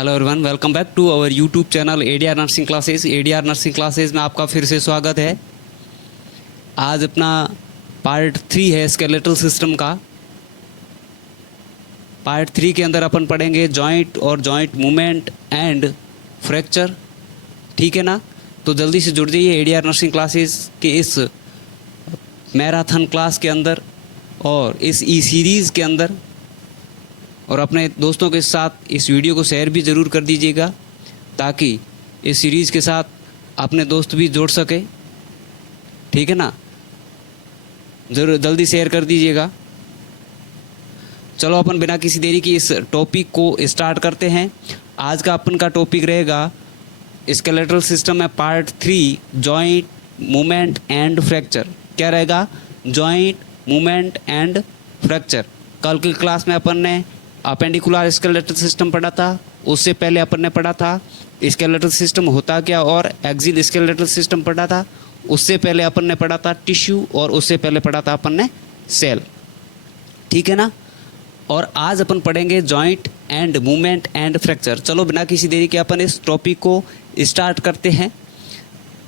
Hello everyone, welcome back to our YouTube channel ADR nursing classes. ADR nursing classes में आपका फिर से स्वागत है। आज अपना पार्ट 3 है स्केलेटल सिस्टम का। पार्ट 3 के अंदर अपन पढ़ेंगे जॉइंट और जॉइंट मूवमेंट एंड फ्रैक्चर। ठीक है ना? तो जल्दी से जुड़ जाइए एडीआर नर्सिंग क्लासेस के इस मैराथन क्लास के अंदर और इस ई सीरीज़ के अंदर, और अपने दोस्तों के साथ इस वीडियो को शेयर भी ज़रूर कर दीजिएगा ताकि इस सीरीज़ के साथ अपने दोस्त भी जोड़ सके। ठीक है ना? ज़रूर जल्दी शेयर कर दीजिएगा। चलो अपन बिना किसी देरी की इस टॉपिक को स्टार्ट करते हैं। आज का अपन का टॉपिक रहेगा स्केलेटल सिस्टम में part 3 joint movement and fracture. क्या रहेगा? Joint movement and fracture. कल की क्लास में अपन ने अपेंडिकुलर स्केलेटल सिस्टम पढ़ा था। उससे पहले अपन ने पढ़ा था स्केलेटल सिस्टम होता क्या, और एक्सियल स्केलेटल सिस्टम पढ़ा था। उससे पहले अपन ने पढ़ा था टिश्यू, और उससे पहले पढ़ा था अपन ने सेल। ठीक है ना? और आज अपन पढ़ेंगे joint and movement and fracture. चलो बिना किसी देरी के अपन इस टॉपिक को स्टार्ट करते हैं।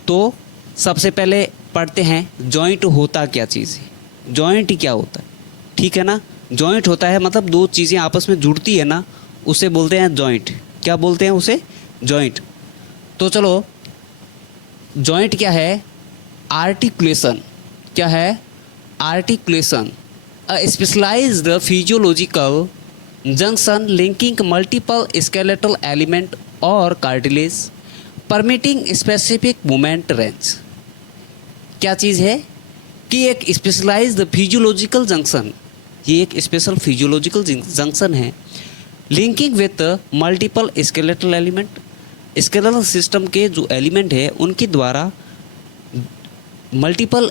तो सबसे पहले पढ़ते हैं जॉइंट होता क्या चीज़ है, जॉइंट क्या होता है। ठीक है ना? जॉइंट होता है मतलब दो चीज़ें आपस में जुड़ती है ना, उसे बोलते हैं जॉइंट। क्या बोलते हैं उसे? जॉइंट। तो चलो, जॉइंट क्या है? आर्टिकुलेशन। क्या है? Articulation, a specialised physiological junction linking multiple skeletal element और cartilage permitting specific movement range. क्या चीज़ है कि एक स्पेशलाइज्ड फिजियोलॉजिकल जंक्शन, ये एक स्पेशल फिजियोलॉजिकल जंक्शन है linking with multiple skeletal element. Skeletal system के जो एलिमेंट है उनके द्वारा मल्टीपल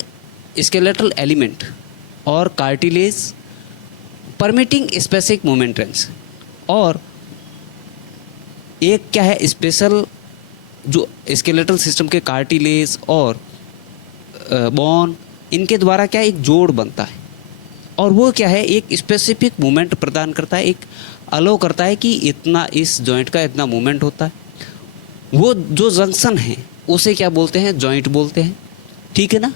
स्केलेटल एलिमेंट और cartilage permitting specific movement range. और एक क्या है स्पेशल, जो स्केलेटल सिस्टम के कार्टिलेज और बोन, इनके द्वारा क्या एक जोड़ बनता है, और वो क्या है एक स्पेसिफिक मूवमेंट प्रदान करता है, एक अलो करता है कि इतना इस जॉइंट का इतना मूवमेंट होता है। वो जो जंक्शन है उसे क्या बोलते हैं? जॉइंट बोलते हैं। ठीक है ना?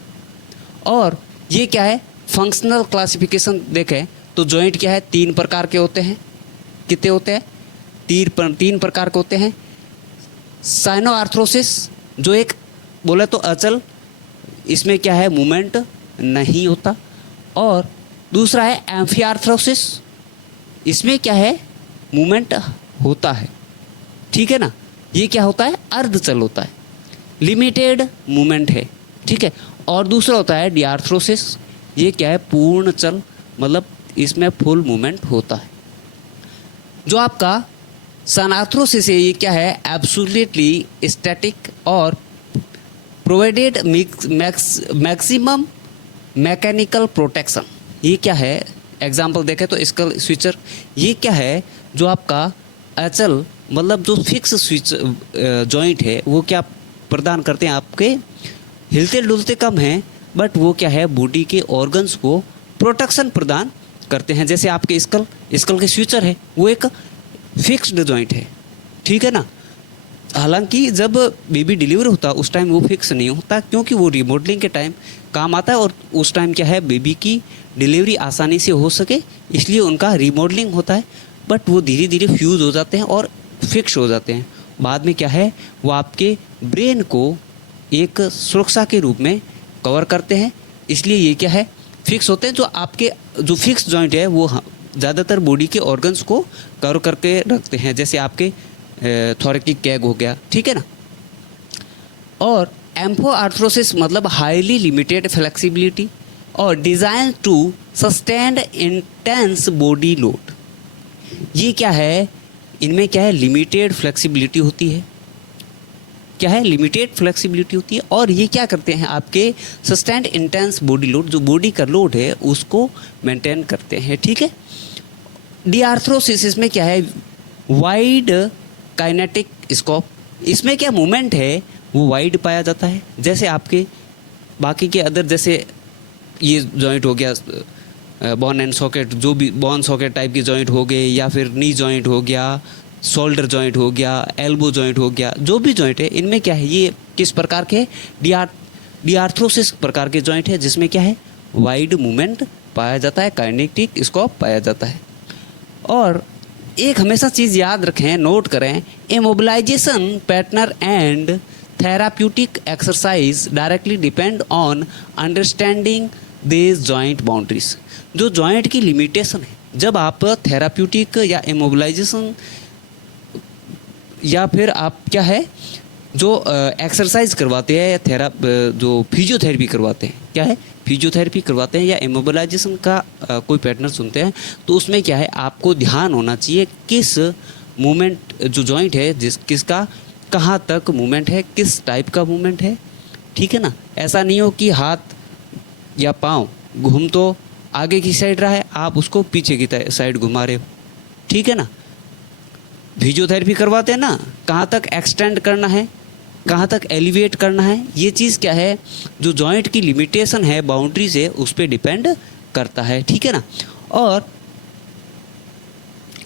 और ये क्या है? फंक्शनल क्लासिफिकेशन देखें तो जॉइंट क्या है? 3 प्रकार के होते हैं। कितने होते हैं? 3 प्रकार के होते हैं। साइनोआर्थ्रोसिस, जो एक बोले तो अचल, इसमें क्या है? मूवमेंट नहीं होता। और दूसरा है एम्फिआर्थ्रोसिस, इसमें क्या है? मूवमेंट होता है। ठीक है ना? ये क्या होता है? अर्धचल होता है, लिमिटेड मूवमेंट है। ठीक है? और दूसरा होता है डिआर्थ्रोसिस, ये क्या है? पूर्ण चल, मतलब इसमें फुल मूवमेंट होता है। जो आपका सनार्थ्रोसिस है, ये क्या है? एब्सोल्युटली स्टैटिक और प्रोवाइडेड मैक्सिमम मैकेनिकल प्रोटेक्शन। ये क्या है? एग्जाम्पल देखें तो स्कल स्विचर, ये क्या है? जो आपका अचल, मतलब जो फिक्स स्विच जॉइंट है, वो क्या प्रदान करते हैं? आपके हिलते डुलते कम हैं, बट वो क्या है? बॉडी के ऑर्गन्स को प्रोटेक्शन प्रदान करते हैं। जैसे आपके स्कल के स्विचर है, वो एक फिक्स्ड जॉइंट है। ठीक है ना? हालांकि जब बेबी डिलीवर होता है उस टाइम वो फिक्स नहीं होता, क्योंकि वो रिमॉडलिंग के टाइम काम आता है, और उस टाइम क्या है? बेबी की डिलीवरी आसानी से हो सके, इसलिए उनका रिमॉडलिंग होता है। बट वो धीरे धीरे फ्यूज़ हो जाते हैं और फिक्स हो जाते हैं। बाद में क्या है? वो आपके ब्रेन को एक सुरक्षा के रूप में कवर करते हैं, इसलिए ये क्या है? फिक्स होते हैं। जो आपके जो फिक्स जॉइंट है वो ज़्यादातर बॉडी के ऑर्गन्स को कवर करके रखते हैं, जैसे आपके थोरेकिक कैग हो गया। ठीक है ना? और एम्फोआर्थ्रोसिस मतलब हाईली लिमिटेड फ्लेक्सिबिलिटी और design to sustain intense body load. ये क्या है? इनमें क्या है? लिमिटेड फ्लेक्सिबिलिटी होती है। क्या है? लिमिटेड फ्लेक्सिबिलिटी होती है। और ये क्या करते हैं? आपके सस्टेन्ड इंटेंस बॉडी लोड, जो बॉडी का लोड है उसको मेंटेन करते हैं। ठीक है? डिआर्थ्रोसिस में क्या है? वाइड काइनेटिक स्कोप, इसमें क्या मूवमेंट है वो वाइड पाया जाता है। जैसे आपके बाकी के अदर, जैसे ये जॉइंट हो गया बॉन एंड सॉकेट, जो भी बॉन सॉकेट टाइप की जॉइंट हो गए, या फिर नी जॉइंट हो गया, शोल्डर जॉइंट हो गया, एल्बो जॉइंट हो गया, जो भी जॉइंट है इनमें क्या है, ये किस प्रकार के डिआर्थरोसिस प्रकार के जॉइंट है, जिसमें क्या है वाइड मूवमेंट पाया जाता है, काइनेटिक स्कोप पाया जाता है। और एक हमेशा चीज़ याद रखें, नोट करें, immobilisation pattern and therapeutic exercise directly depend on understanding this joint boundaries. जो जॉइंट की लिमिटेशन है, जब आप थेराप्यूटिक या इमोबिलाइजेशन या फिर आप क्या है जो एक्सरसाइज करवाते हैं या जो फिजियोथेरेपी करवाते हैं, क्या है फिजियोथेरेपी करवाते हैं या इमोबिलाइजेशन का कोई पैटर्न सुनते हैं, तो उसमें क्या है आपको ध्यान होना चाहिए किस मूवमेंट जो जॉइंट है किसका कहाँ तक मूवमेंट है, किस टाइप का मूवमेंट है, ठीक है ना। ऐसा नहीं हो कि हाथ या पाँव घूम तो आगे की साइड रहा है, आप उसको पीछे की साइड घुमा रहे हो, ठीक है ना। फिजियोथेरेपी करवाते हैं ना, कहाँ तक एक्सटेंड करना है, कहाँ तक एलिवेट करना है, ये चीज़ क्या है जो जॉइंट की लिमिटेशन है, बाउंड्रीज है, उस पर डिपेंड करता है, ठीक है ना। और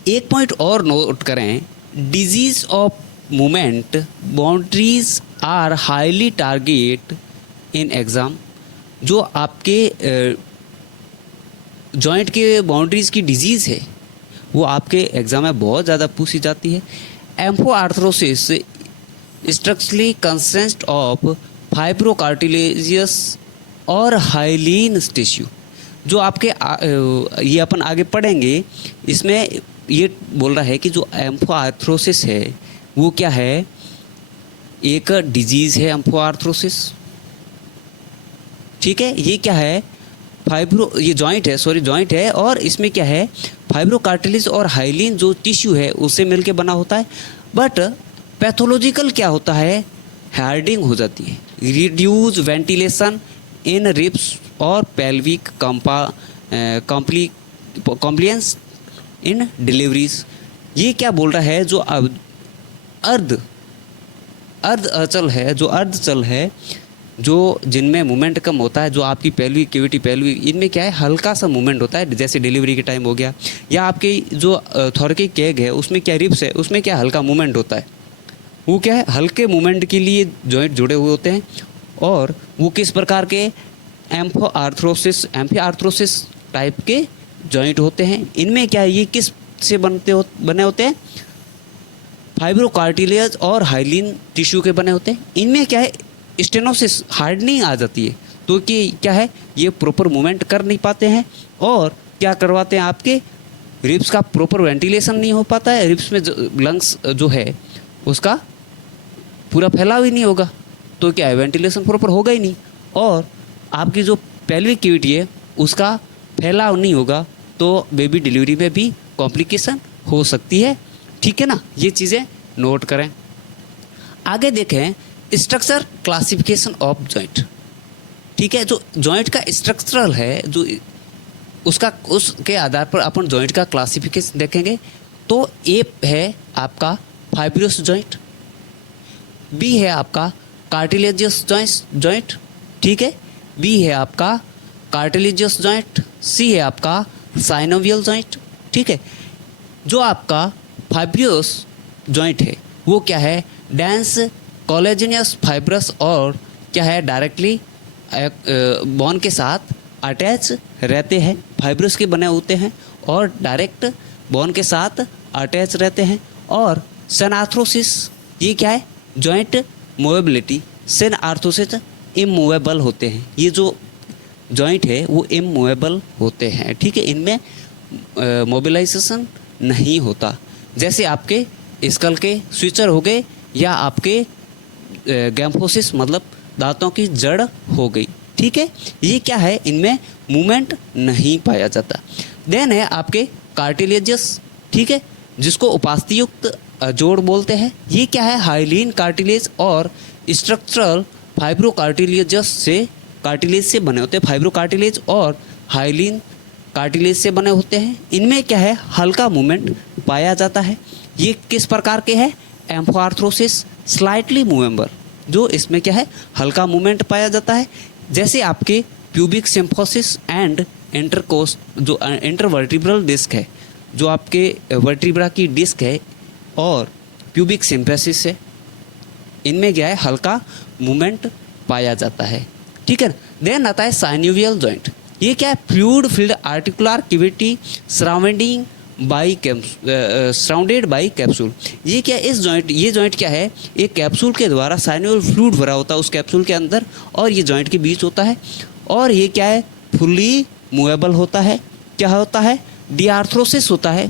एक पॉइंट और नोट करें, disease of movement boundaries are highly target in exam. जो आपके जॉइंट के बाउंड्रीज की डिजीज़ है वो आपके एग्ज़ाम में बहुत ज़्यादा पूछी जाती है। एम्फोआर्थरोसिस स्ट्रक्चरली कंसिस्ट ऑफ फाइब्रोकार्टिलेजियस और हाइलीन टिश्यू। जो आपके ये अपन आगे पढ़ेंगे, इसमें ये बोल रहा है कि जो एम्फोआर्थरोसिस है वो क्या है, एक डिजीज़ है एम्फोआर्थरोसिस, ठीक है। ये क्या है ये जॉइंट है, जॉइंट है, और इसमें क्या है फाइब्रोकार्टिलेज और हाइलीन जो टिश्यू है उससे मिलके बना होता है। बट पैथोलॉजिकल क्या होता है, हार्डिंग हो जाती है, रिड्यूस वेंटिलेशन इन रिब्स और पेल्विक कॉम्प्लियंस इन डिलीवरीज। ये क्या बोल रहा है, जो अर्ध अचल है, जो अर्धचल है, जो जिनमें मूवमेंट कम होता है, जो आपकी पेल्विक कैविटी इनमें क्या है हल्का सा मूवमेंट होता है, जैसे डिलीवरी के टाइम हो गया, या आपकी जो थोरैकिक कैग है उसमें क्या रिब्स है उसमें क्या हल्का मूवमेंट होता है, वो क्या है हल्के मूवमेंट के लिए जॉइंट जुड़े हुए होते हैं। और वो किस प्रकार के एम्फिआर्थरोसिस टाइप के जॉइंट होते हैं। इनमें क्या है ये किस से बने होते हैं, फाइब्रोकार्टिलेज और हाइलीन टिश्यू के बने होते हैं। इनमें क्या है स्टेनोसिस हार्डनिंग आ जाती है, तो कि क्या है ये प्रॉपर मूवमेंट कर नहीं पाते हैं, और क्या करवाते हैं आपके रिब्स का प्रॉपर वेंटिलेशन नहीं हो पाता है, रिब्स में लंग्स जो है उसका पूरा फैलाव ही नहीं होगा, तो क्या है वेंटिलेशन प्रॉपर होगा ही नहीं, और आपकी जो पेल्विक कैविटी है उसका फैलाव नहीं होगा, तो बेबी डिलीवरी में भी कॉम्प्लिकेशन हो सकती है, ठीक है ना। ये चीज़ें नोट करें। आगे देखें स्ट्रक्चर क्लासिफिकेशन ऑफ जॉइंट, ठीक है। जो जॉइंट का स्ट्रक्चरल है, जो उसके आधार पर अपन जॉइंट का क्लासिफिकेशन देखेंगे। तो ए है आपका फाइब्रस जॉइंट, बी है आपका कार्टिलेजियस जॉइंट, ठीक है, बी है आपका कार्टिलेजियस जॉइंट, सी है आपका साइनोवियल जॉइंट, ठीक है। जो आपका फाइब्रस जॉइंट है वो क्या है डेंस कोलेजिनियस फाइब्रस, और क्या है डायरेक्टली बोन के साथ अटैच रहते हैं, फाइब्रस के बने होते हैं और डायरेक्ट बोन के साथ अटैच रहते हैं। और सेनार्थरोसिस ये क्या है जॉइंट मूवेबिलिटी, सेनार्थरोसिस इमूवेबल होते हैं, ये जो जॉइंट है वो इमूवेबल होते हैं, ठीक है। इनमें मोबिलाइजेशन नहीं होता, जैसे आपके स्कल के स्विचर हो गए या आपके गैम्फोसिस मतलब दांतों की जड़ हो गई, ठीक है। ये क्या है इनमें मूवमेंट नहीं पाया जाता। देन है आपके कार्टिलेजस, ठीक है, जिसको उपास्थि-युक्त जोड़ बोलते हैं। ये क्या है हाइलीन कार्टिलेज और स्ट्रक्चरल फाइब्रोकार्टिलेजस से कार्टिलेज से बने होते हैं, फाइब्रोकार्टिलेज और हाइलीन कार्टिलेज से बने होते हैं। इनमें क्या है हल्का मूवमेंट पाया जाता है। ये किस प्रकार के हैं एम्फोआर्थरोसिस स्लाइटली मूवेबल, जो इसमें क्या है हल्का मूवमेंट पाया जाता है। जैसे आपके प्यूबिक सिम्फोसिस एंड इंटरकोस्ट जो इंटरवर्टिब्रल डिस्क है, जो आपके वर्टिब्रा की डिस्क है और प्यूबिक सिम्फेसिस से, इनमें क्या है हल्का मूवमेंट पाया जाता है, ठीक है। देन आता है साइनोवियल जॉइंट। ये क्या है, fluid filled articular cavity surrounded by capsule. ये क्या है, ये जॉइंट क्या है, एक कैप्सूल के द्वारा साइनोवियल फ्लूइड भरा होता है उस कैप्सूल के अंदर, और ये जॉइंट के बीच होता है। और ये क्या है, फुल्ली मूवेबल होता है। क्या होता है, डिआर्थरोसिस होता है,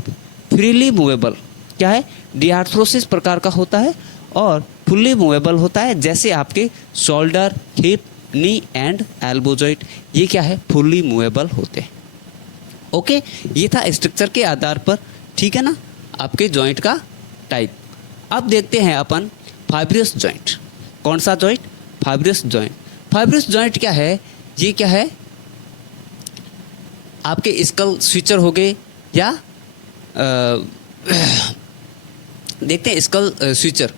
फ्रीली मूवेबल। क्या है, डिआर्थरोसिस प्रकार का होता है और फुल्ली मूवेबल होता है, जैसे आपके shoulder, hip, knee and elbow joint, ये क्या है, फुल्ली मूवेबल होते हैं। ओके, ये था स्ट्रक्चर के आधार पर, ठीक है ना, आपके जॉइंट का टाइप। अब देखते हैं अपन फाइब्रस जॉइंट। कौन सा joint, fibrous joint. Fibrous joint क्या है, ये क्या है, आपके स्कल स्विचर हो गए, या देखते हैं skull sutures.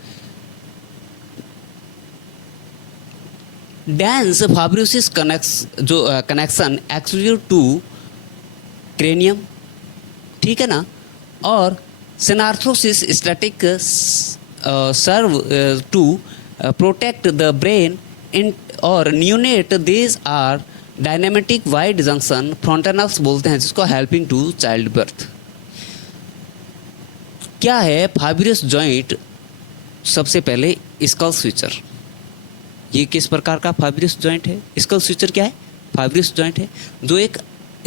Dense fibrosis connection exclusive to cranium, ठीक है ना, और synarthrosis static serve to protect the brain in, और neonate these are dynamic wide junction fontanelles बोलते हैं, जिसको हेल्पिंग टू चाइल्ड बर्थ। क्या है फाइब्रस जॉइंट, सबसे पहले स्कल स्विचर। ये किस प्रकार का फाइब्रस जॉइंट है, स्कल स्विचर क्या है, फाइब्रस जॉइंट है, जो एक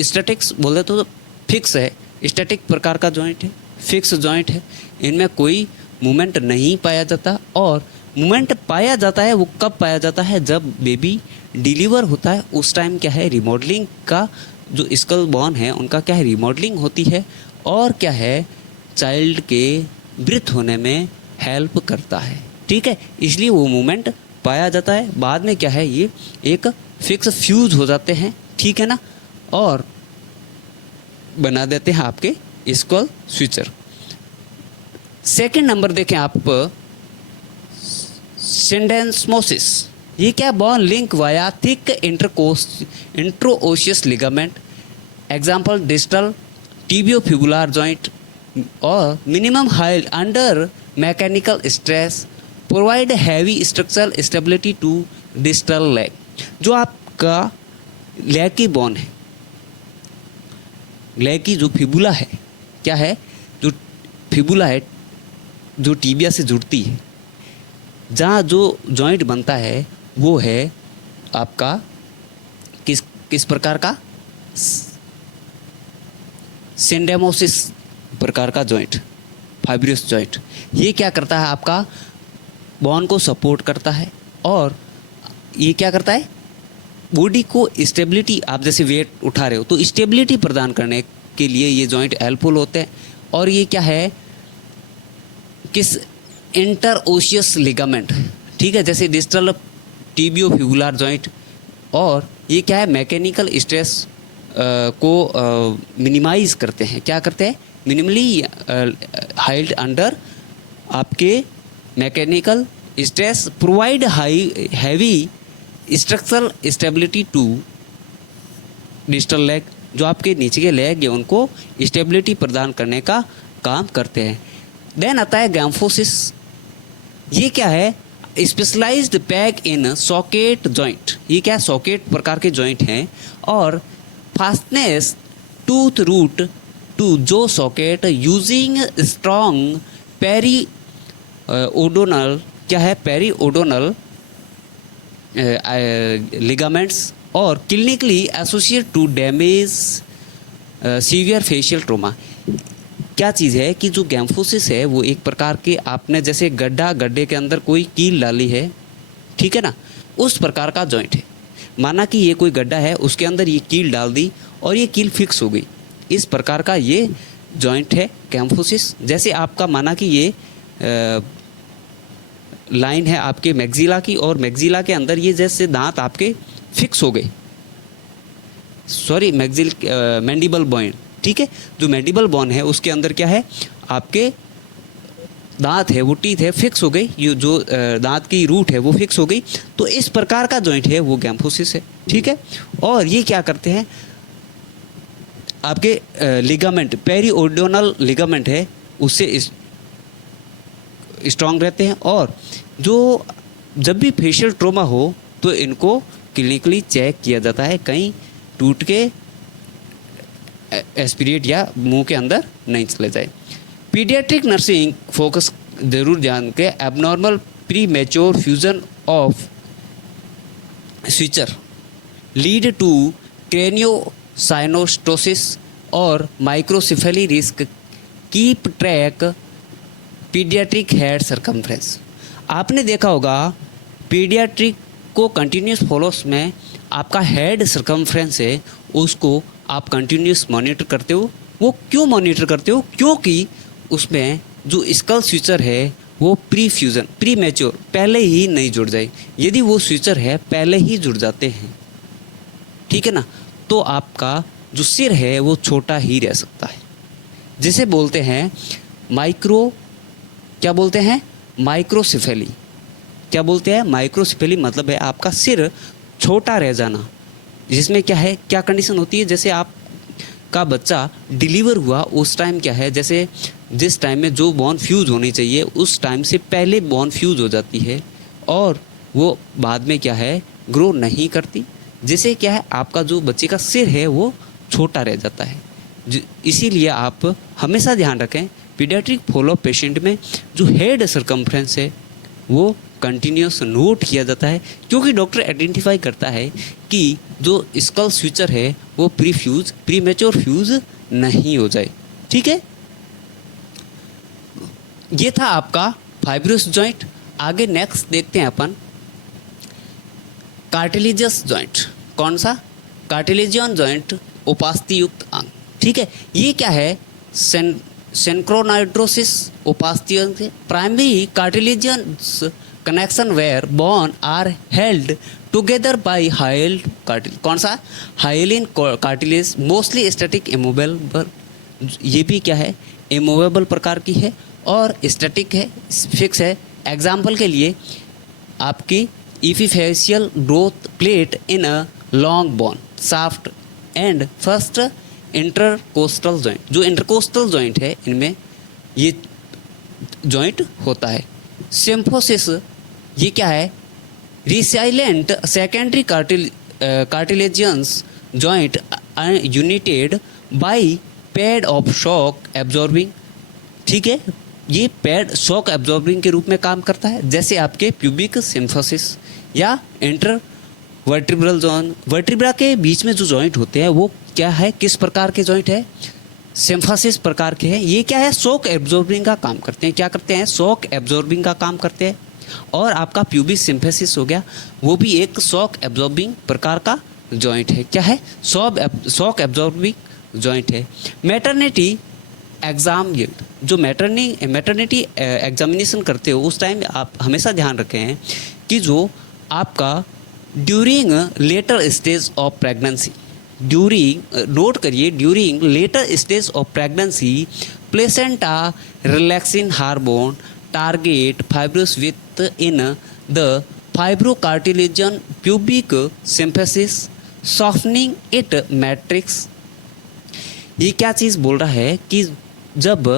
स्टैटिक्स बोले तो फिक्स है, स्टैटिक प्रकार का जॉइंट है, फिक्स जॉइंट है। इनमें कोई मूवमेंट नहीं पाया जाता, और मूवमेंट पाया जाता है वो कब पाया जाता है, जब बेबी डिलीवर होता है, उस टाइम क्या है, रिमॉडलिंग का जो स्कल बोन है उनका क्या है, रिमॉडलिंग होती है, और क्या है, चाइल्ड के ब्रीथ होने में हेल्प करता है, ठीक है, इसलिए वो मूवमेंट पाया जाता है। बाद में क्या है, ये एक फिक्स फ्यूज हो जाते हैं, ठीक है ना, और बना देते हैं आपके स्कल स्विचर। सेकंड नंबर देखें आप, सिंडेस्मोसिस। ये क्या, bone link via thick interosseous ligament, example distal tibiofibular joint, और minimum height under mechanical stress provide heavy structural stability to distal leg. जो आपका लेग की बोन है, लेग की जो फिबुला है, क्या है, जो फिबुला है जो टीबिया से जुड़ती है, जहाँ जो जॉइंट बनता है वो है आपका किस प्रकार का, सिंडेमोसिस प्रकार का जॉइंट, फाइब्रस जॉइंट। ये क्या करता है, आपका बोन को सपोर्ट करता है, और ये क्या करता है, बॉडी को स्टेबिलिटी, आप जैसे वेट उठा रहे हो तो स्टेबिलिटी प्रदान करने के लिए ये जॉइंट हेल्पफुल होते हैं। और ये क्या है, किस इंटरओशियस लिगामेंट, ठीक है, जैसे डिस्टल टिबियोफिबुलर जॉइंट, और ये क्या है, मैकेनिकल स्ट्रेस को मिनिमाइज करते हैं। क्या करते हैं, मिनिमली हाइल्ड अंडर आपके mechanical stress, provide heavy structural stability to distal leg. जो आपके नीचे के लेग है उनको स्टेबिलिटी प्रदान करने का काम करते हैं। देन आता है गैम्फोसिस। ये क्या है, specialised peg in socket joint. ये क्या, सॉकेट प्रकार के जॉइंट हैं, और फास्टनेस टूथ रूट टू जो socket using strong periodontal, क्या है, पेरी ओडोनल लिगामेंट्स, और clinically associate to damage severe facial trauma. क्या चीज़ है कि जो गैम्फोसिस है वो एक प्रकार के, आपने जैसे गड्ढे के अंदर कोई कील डाली है, ठीक है ना, उस प्रकार का जॉइंट है। माना कि ये कोई गड्ढा है, उसके अंदर ये कील डाल दी और ये कील फिक्स हो गई, इस प्रकार का ये जॉइंट है गैम्फोसिस। जैसे आपका माना कि ये लाइन है आपके मैक्सिला की, और मैक्सिला के अंदर ये जैसे दांत आपके फिक्स हो गए, सॉरी मैंडिबल बोन, ठीक है, जो मैंडिबल बोन है उसके अंदर क्या है, आपके दांत है, वो टीथ है, फिक्स हो गई, ये जो दांत की रूट है वो फिक्स हो गई, तो इस प्रकार का जॉइंट है वो गैम्फोसिस है, ठीक है। और ये क्या करते हैं, आपके लिगामेंट, पेरीओडोनल लिगामेंट है, उससे स्ट्रांग रहते हैं। और जो जब भी फेशियल ट्रॉमा हो तो इनको क्लिनिकली चेक किया जाता है, कहीं टूट के एस्पिरेट या मुंह के अंदर नहीं चले जाए। पीडियाट्रिक नर्सिंग फोकस जरूर जान के abnormal premature fusion of sutures lead to craniosynostosis और microcephaly risk. Keep track paediatric head circumference. आपने देखा होगा पीडियाट्रिक को कंटिन्यूस फॉलोस में आपका हेड सर्कम्फ्रेंस है उसको आप कंटिन्यूस मॉनिटर करते हो। वो क्यों मॉनिटर करते हो? क्योंकि उसमें जो स्कल स्विचर है वो प्री फ्यूजन प्री मैच्योर पहले ही नहीं जुड़ जाए। यदि वो स्विचर है पहले ही जुड़ जाते हैं, ठीक है ना, तो आपका जो सिर है वो छोटा ही रह सकता है, जिसे बोलते हैं क्या बोलते हैं माइक्रोसेफेली। क्या बोलते हैं? माइक्रोसेफेली मतलब है आपका सिर छोटा रह जाना, जिसमें क्या है, क्या कंडीशन होती है, जैसे आप का बच्चा डिलीवर हुआ उस टाइम क्या है, जैसे जिस टाइम में जो बोन फ्यूज होनी चाहिए उस टाइम से पहले बोन फ्यूज हो जाती है और वो बाद में क्या है ग्रो नहीं करती, जिससे क्या है आपका जो बच्चे का सिर है वो छोटा रह जाता है। इसीलिए आप हमेशा ध्यान रखें पीडियाट्रिक फॉलो पेशेंट में जो हेड सर्कम्फ्रेंस है वो कंटिन्यूस नोट किया जाता है, क्योंकि डॉक्टर आइडेंटिफाई करता है कि जो स्कल स्विचर है वो प्री मैच्योर फ्यूज नहीं हो जाए। ठीक है, ये था आपका फाइब्रस जॉइंट। आगे नेक्स्ट देखते हैं अपन कार्टिलेजियस जॉइंट। कौन सा? कार्टिलेजियन जॉइंट, उपास्थि युक्त अंग। ठीक है, ये क्या है? सेंक्रोनाइड्रोसिस उपास्थि primary cartilaginous connection where bone are held together by hyaline cartilage. कौन सा? Hyaline cartilage, mostly static immovable. ये भी क्या है? इमूवेबल प्रकार की है और स्टैटिक है, फिक्स है। एग्जाम्पल के लिए आपकी epiphyseal growth plate in a long bone shaft and first intercostal joint. जो इंटरकोस्टल जॉइंट है इनमें ये जॉइंट होता है। सिम्फोसिस, ये क्या है? Resilient secondary cartilaginous joint united by pad of shock absorbing. ठीक है, ये पैड शॉक एब्जॉर्बिंग के रूप में काम करता है, जैसे आपके प्यूबिक सिम्फोसिस या इंटर वर्टिब्रल जॉइंट। वर्टिब्रा के बीच में जो जॉइंट होते हैं वो क्या है, किस प्रकार के जॉइंट है? सिम्फोसिस प्रकार के हैं। ये क्या है? शॉक एब्जॉर्बिंग का काम करते हैं। क्या करते हैं? शॉक एब्जॉर्बिंग का काम करते हैं। और आपका प्यूबिक सिम्फोसिस हो गया, वो भी एक शॉक एब्जॉर्बिंग प्रकार का जॉइंट है। क्या है? शॉक एब्जॉर्बिंग जॉइंट है। मैटरनिटी एग्जाम, जो मैटरनिटी एग्जामिनेशन करते हो उस टाइम आप हमेशा ध्यान रखें हैं कि जो आपका during later stage of pregnancy, note करिए, during later stage of pregnancy placenta relaxin hormone target fibrous within the fibrocartilage pubic symphysis softening it matrix. ये क्या चीज़ बोल रहा है कि जब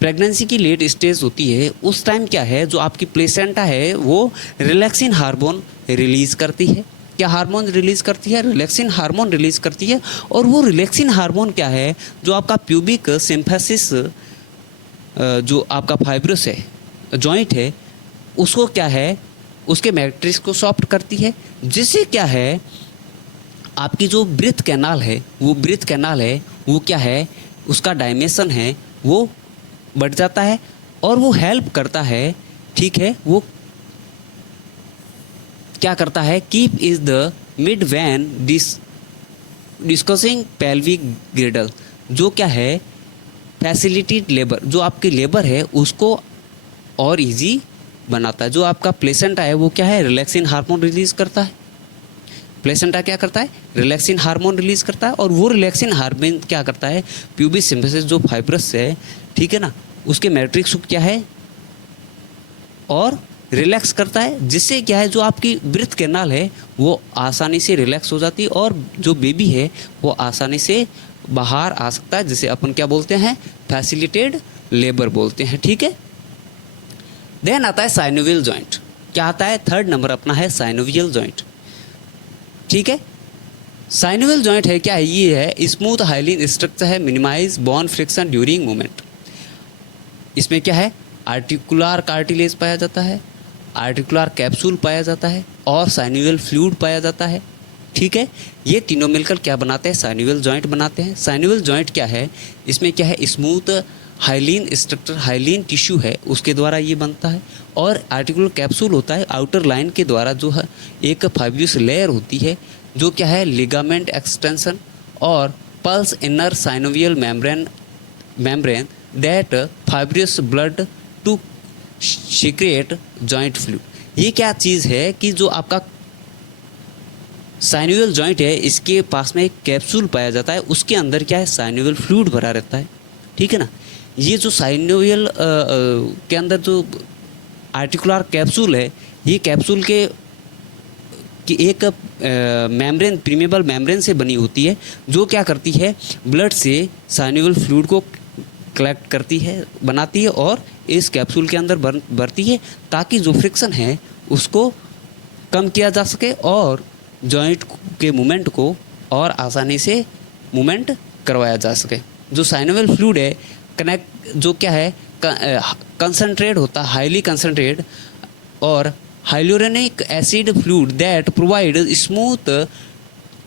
प्रेगनेंसी की लेट स्टेज होती है उस टाइम क्या है, जो आपकी प्लेसेंटा है वो रिलैक्सिन हार्मोन रिलीज करती है। क्या हार्मोन रिलीज करती है? रिलैक्सिन हार्मोन रिलीज करती है। और वो रिलैक्सिन हार्मोन क्या है, जो आपका प्यूबिक सिम्फोसिस जो आपका फाइब्रस है जॉइंट है उसको क्या है, उसके मैट्रिक्स को सॉफ्ट करती है, जिससे क्या है आपकी जो ब्रीथ कैनाल है वो क्या है, उसका डायमेंशन है वो बढ़ जाता है और वो हेल्प करता है। ठीक है, वो क्या करता है, keep is the mid van discussing pelvic girdle, जो क्या है फैसिलिटेट लेबर, जो आपकी लेबर है उसको और इजी बनाता है। जो आपका प्लेसेंटा है वो क्या है, रिलैक्सिन हार्मोन रिलीज करता है। प्लेसेंटा क्या करता है, रिलैक्सिन हार्मोन रिलीज करता है और वो रिलैक्सिन हार्मोन क्या करता है, प्यूबिक सिम्फोसिस जो फाइब्रस है, ठीक है ना, उसके मैट्रिक्स को क्या है और रिलैक्स करता है, जिससे क्या है जो आपकी ब्रीथ कैनाल है वो आसानी से रिलैक्स हो जाती है और जो बेबी है वो आसानी से बाहर आ सकता है, जिसे अपन क्या बोलते हैं, फैसिलिटेड लेबर बोलते हैं। ठीक है, देन आता है साइनोवियल जॉइंट। क्या आता है? थर्ड नंबर अपना है साइनोवियल जॉइंट। ठीक है, साइनोवियल जॉइंट है क्या है? ये है स्मूथ हाइलिन स्ट्रक्चर है, मिनिमाइज बॉन फ्रिक्शन ड्यूरिंग मूवमेंट। इसमें क्या है? आर्टिकुलर कार्टिलेज पाया जाता है, आर्टिकुलर कैप्सूल पाया जाता है और साइनोवियल फ्लूइड पाया जाता है। ठीक है, ये तीनों मिलकर क्या बनाते हैं? साइनोवियल जॉइंट बनाते हैं। साइनोवियल जॉइंट क्या है? इसमें क्या है? Smooth hyaline structure, hyaline tissue है उसके द्वारा ये बनता है, और आर्टिकुलर कैप्सूल होता है आउटर लाइन के द्वारा, जो है एक फाइब्रियस लेयर होती है जो क्या है? लिगामेंट एक्सटेंशन और pulse inner synovial membrane that fibrous blood to secrete joint fluid. ये क्या चीज़ है कि जो आपका साइनोवियल जॉइंट है इसके पास में एक कैप्सूल पाया जाता है, उसके अंदर क्या है? साइनोवियल फ्लूइड भरा रहता है। ठीक है ना, ये जो साइनोवियल के अंदर जो आर्टिकुलर कैप्सूल है, ये कैप्सूल के कि एक मेम्ब्रेन, प्रीमेबल मेम्ब्रेन से बनी होती है, जो क्या करती है? ब्लड से साइनोवियल फ्लूइड को कलेक्ट करती है, बनाती है और इस कैप्सूल के अंदर भरती है, ताकि जो फ्रिक्शन है उसको कम किया जा सके और जॉइंट के मूवमेंट को और आसानी से मूवमेंट करवाया जा सके। जो साइनोवियल फ्लूइड है कनेक्ट, जो क्या है? कंसनट्रेट होता है, हाईली कंसनट्रेट और hyaluronic acid fluid that provide smooth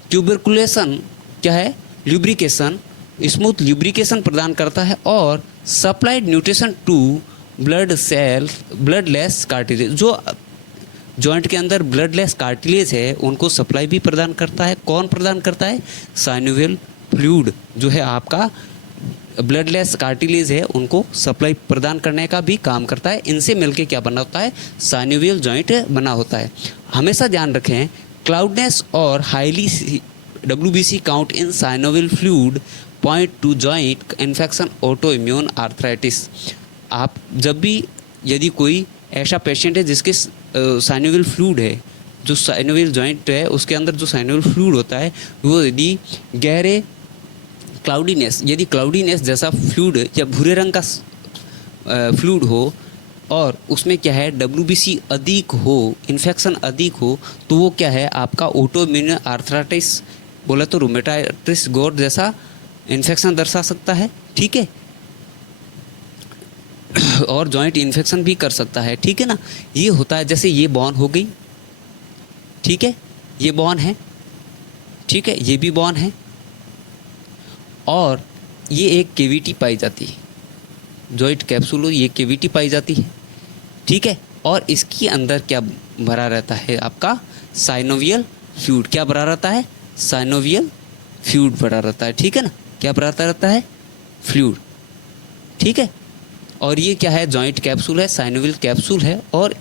tuberculation, क्या है? ल्यूब्रिकेशन, स्मूथ ल्यूब्रिकेशन प्रदान करता है और supplied nutrition to bloodless cartilage. जो जॉइंट के अंदर ब्लडलेस कार्टिलेज है उनको सप्लाई भी प्रदान करता है। कौन प्रदान करता है? साइनोवियल फ्लूइड जो है आपका ब्लडलेस कार्टिलेज है उनको सप्लाई प्रदान करने का भी काम करता है। इनसे मिलके क्या बना होता है? साइनोवियल जॉइंट बना होता है। हमेशा ध्यान रखें, क्लाउडनेस और highly WBC count in synovial fluid point two joint infection, auto immune arthritis. आप जब भी, यदि कोई ऐसा पेशेंट है जिसके साइनोवियल फ्लूइड है, जो साइनोवियल जॉइंट है उसके अंदर जो साइनोवियल फ्लूइड होता है, वो यदि गहरे क्लाउडीनेस, यदि क्लाउडीनेस जैसा फ्लूइड या भूरे रंग का फ्लूइड हो और उसमें क्या है? WBC अधिक हो, इन्फेक्शन अधिक हो, तो वो क्या है? आपका ऑटोइम्यून आर्थराइटिस, बोला तो रूमेटाइटिस गॉड जैसा इन्फेक्शन दर्शा सकता है। ठीक है, और जॉइंट इन्फेक्शन भी कर सकता है। ठीक है ना, ये होता है। जैसे ये बॉन हो गई, ठीक है, ये बॉन है, ठीक है, ये भी बॉन है, और ये एक केविटी पाई जाती है, जॉइंट कैप्सूल, ये केविटी पाई जाती है। ठीक है, और इसके अंदर क्या भरा रहता है? आपका साइनोवियल फ्लूइड। क्या भरा रहता है? साइनोवियल फ्लूइड भरा रहता है। ठीक है ना, क्या भरा रहता है? फ्लूइड। ठीक है, और ये क्या है? जॉइंट कैप्सूल है, साइनोवियल कैप्सूल है, और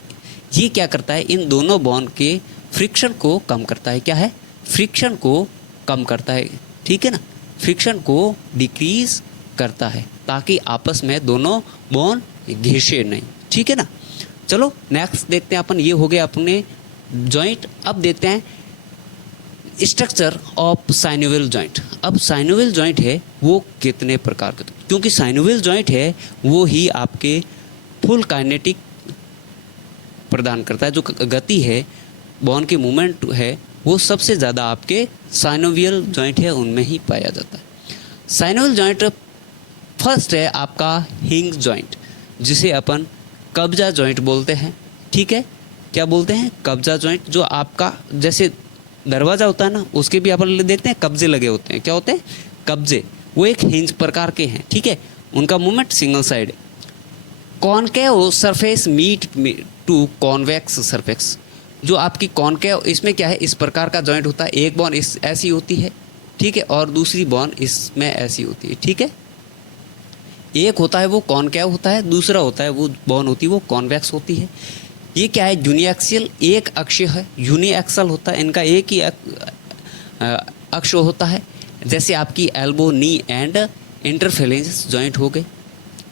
ये क्या करता है? इन दोनों बॉन्ड के फ्रिक्शन को कम करता है। क्या है? फ्रिक्शन को कम करता है। ठीक है ना, फ्रिक्शन को डिक्रीज करता है ताकि आपस में दोनों बॉन्ड घिसे नहीं। ठीक है ना, चलो नेक्स्ट देखते हैं अपन। ये हो गया अपने जॉइंट। अब देखते हैं स्ट्रक्चर ऑफ साइनोवियल जॉइंट। अब साइनोवियल जॉइंट है वो कितने प्रकार के, क्योंकि साइनोवियल जॉइंट है वो ही आपके फुल काइनेटिक प्रदान करता है। जो गति है, बॉन की मूवमेंट है, वो सबसे ज़्यादा आपके साइनोवियल जॉइंट है उनमें ही पाया जाता है। साइनोवियल जॉइंट फर्स्ट है आपका हिंज जॉइंट, जिसे अपन कब्जा जॉइंट बोलते हैं। ठीक है, क्या बोलते हैं? कब्जा जॉइंट। जो आपका जैसे दरवाज़ा होता है ना, उसके भी अपन देखते हैं कब्जे लगे होते हैं। क्या होते हैं? कब्जे। वो एक हिंज प्रकार के हैं। ठीक है, उनका मूवमेंट सिंगल साइड है। Concave surface meet to convex surface. जो आपकी कॉनकेव, इसमें क्या है? इस प्रकार का जॉइंट होता है। एक बॉन इस ऐसी होती है, ठीक है, और दूसरी बॉन इसमें ऐसी होती है। ठीक है, एक होता है वो कॉनकेव होता है, दूसरा होता है वो बॉन होती है वो कॉन्वेक्स होती है। ये क्या है? यूनिएक्सियल, एक अक्षीय है। यूनिएक्सल होता है, इनका एक ही अक्ष होता है। जैसे आपकी एल्बो, नी एंड इंटरफेलेंस जॉइंट हो गए।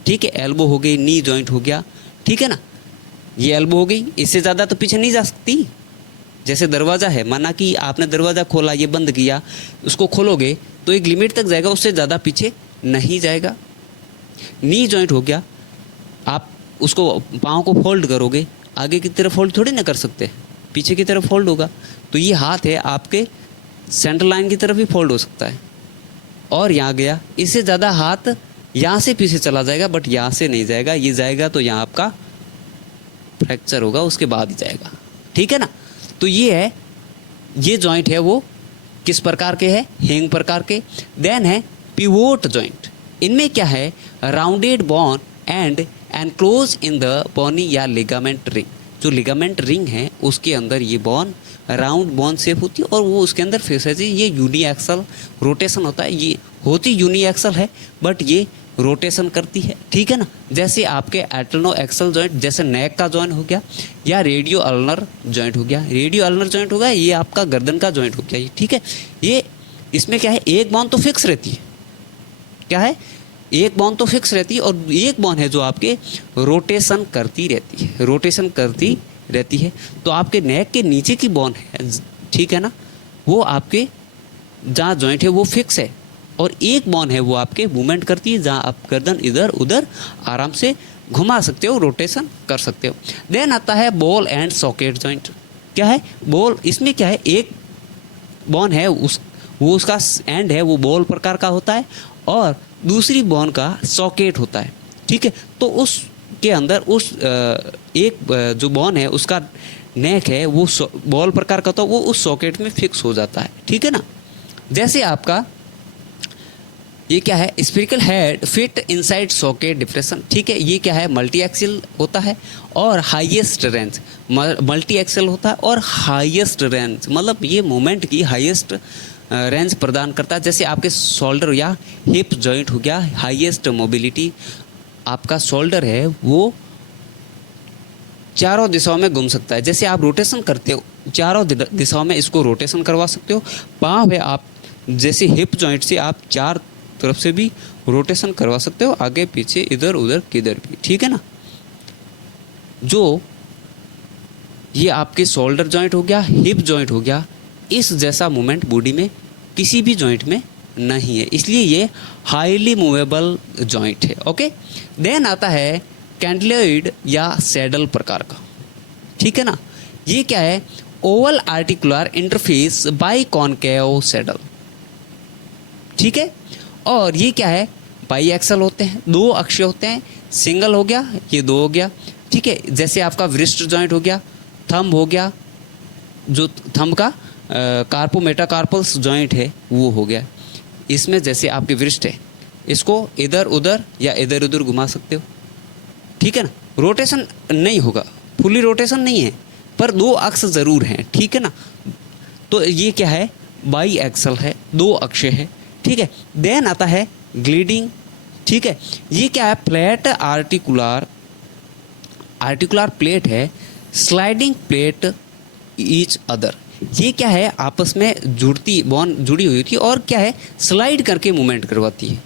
ठीक है, एल्बो हो गई, नी जॉइंट हो गया। ठीक है ना, ये एल्बो हो गई, इससे ज़्यादा तो पीछे नहीं जा सकती। जैसे दरवाज़ा है, माना कि आपने दरवाज़ा खोला, ये बंद किया, उसको खोलोगे तो एक लिमिट तक जाएगा, उससे ज़्यादा पीछे नहीं जाएगा। नी जॉइंट हो गया, आप उसको पाँव को फोल्ड करोगे, आगे की तरफ फोल्ड थोड़ी ना कर सकते, पीछे की तरफ फोल्ड होगा। तो ये हाथ है आपके सेंटर लाइन की तरफ भी फोल्ड हो सकता है, और यहाँ गया, इससे ज़्यादा हाथ यहाँ से पीछे चला जाएगा, बट यहाँ से नहीं जाएगा, ये जाएगा तो यहाँ आपका फ्रैक्चर होगा, उसके बाद ही जाएगा, ठीक है ना। तो ये है, ये जॉइंट है वो किस प्रकार के है, हैंग प्रकार के। देन है पिवोट जॉइंट, इनमें क्या है, rounded bone end enclose in the bony या लिगामेंट रिंग। जो लिगामेंट रिंग है उसके अंदर ये बोन राउंड बोन शेप होती है, और वो उसके अंदर फिक्स है। ये यूनी एक्सल रोटेशन होता है, ये होती यूनी एक्सल है बट ये रोटेशन करती है, ठीक है ना। जैसे आपके एटर्नो एक्सल जॉइंट, जैसे नेक का जॉइंट हो गया, या रेडियो अल्नर जॉइंट हो गया। रेडियो अल्नर जॉइंट हो गया, ये आपका गर्दन का जॉइंट हो गया, ये ठीक है। ये इसमें क्या है, एक बोन तो फिक्स रहती है, क्या है, एक बोन तो फिक्स रहती है, और एक बोन है जो आपके रोटेशन करती रहती है, रोटेशन करती रहती है। तो आपके नेक के नीचे की बोन है, ठीक है ना, वो आपके जहाँ जॉइंट है वो फिक्स है, और एक बोन है वो आपके मूवमेंट करती है, जहाँ आप गर्दन इधर उधर आराम से घुमा सकते हो, रोटेशन कर सकते हो। देन आता है बॉल एंड सॉकेट जॉइंट। क्या है बॉल, इसमें क्या है, एक बोन है वो उसका एंड है वो बॉल प्रकार का होता है, और दूसरी बोन का सॉकेट होता है, ठीक है। तो उसके अंदर उस एक जो बोन है उसका नेक है वो बॉल प्रकार का होता है, वो उस सॉकेट में फिक्स हो जाता है, ठीक है ना। जैसे आपका ये क्या है, spherical head fit inside socket depression, ठीक है। ये क्या है, मल्टी एक्सल होता है और हाईएस्ट रेंज, मल्टी एक्सल होता है और हाईएस्ट रेंज, मतलब ये मूवमेंट की हाईएस्ट रेंज प्रदान करता है। जैसे आपके शोल्डर या हिप जॉइंट हो गया, हाईएस्ट मोबिलिटी, आपका शोल्डर है वो चारों दिशाओं में घूम सकता है। जैसे आप रोटेशन करते हो चारों दिशाओं में इसको रोटेशन करवा सकते हो। पाँव है, आप जैसे हिप जॉइंट से आप चार तरफ से भी रोटेशन करवा सकते हो, आगे पीछे इधर उधर किधर भी, ठीक है ना। जो ये आपके शोल्डर जॉइंट हो गया, हिप जॉइंट हो गया, इस जैसा मूवमेंट बॉडी में किसी भी जॉइंट में नहीं है, इसलिए ये हाईली मूवेबल जॉइंट है, ओके। देन आता है कैंटिलिवर्ड या सैडल प्रकार का, ठीक है ना। ये क्या है, Oval articular interface by concave saddle, ठीक है। और ये क्या है, बाई एक्सल होते हैं, दो अक्षीय होते हैं, सिंगल हो गया, ये दो हो गया, ठीक है। जैसे आपका व्रिस्ट जॉइंट हो गया, थंब हो गया, जो थंब का कार्पो मेटाकार्पल्स जॉइंट है वो हो गया। इसमें जैसे आपकी व्रिस्ट है, इसको इधर उधर या इधर उधर घुमा सकते हो, ठीक है ना। रोटेशन नहीं होगा, फुली रोटेशन नहीं है, पर दो अक्ष ज़रूर हैं, ठीक है ना। तो ये क्या है, बाई एक्सल है, दो अक्ष है, ठीक है। देन आता है ग्लीडिंग, ठीक है। ये क्या है, फ्लैट आर्टिकुलर प्लेट है, स्लाइडिंग प्लेट ईच अदर। ये क्या है, आपस में जुड़ती बोन जुड़ी हुई होती है, और क्या है, स्लाइड करके मूवमेंट करवाती है,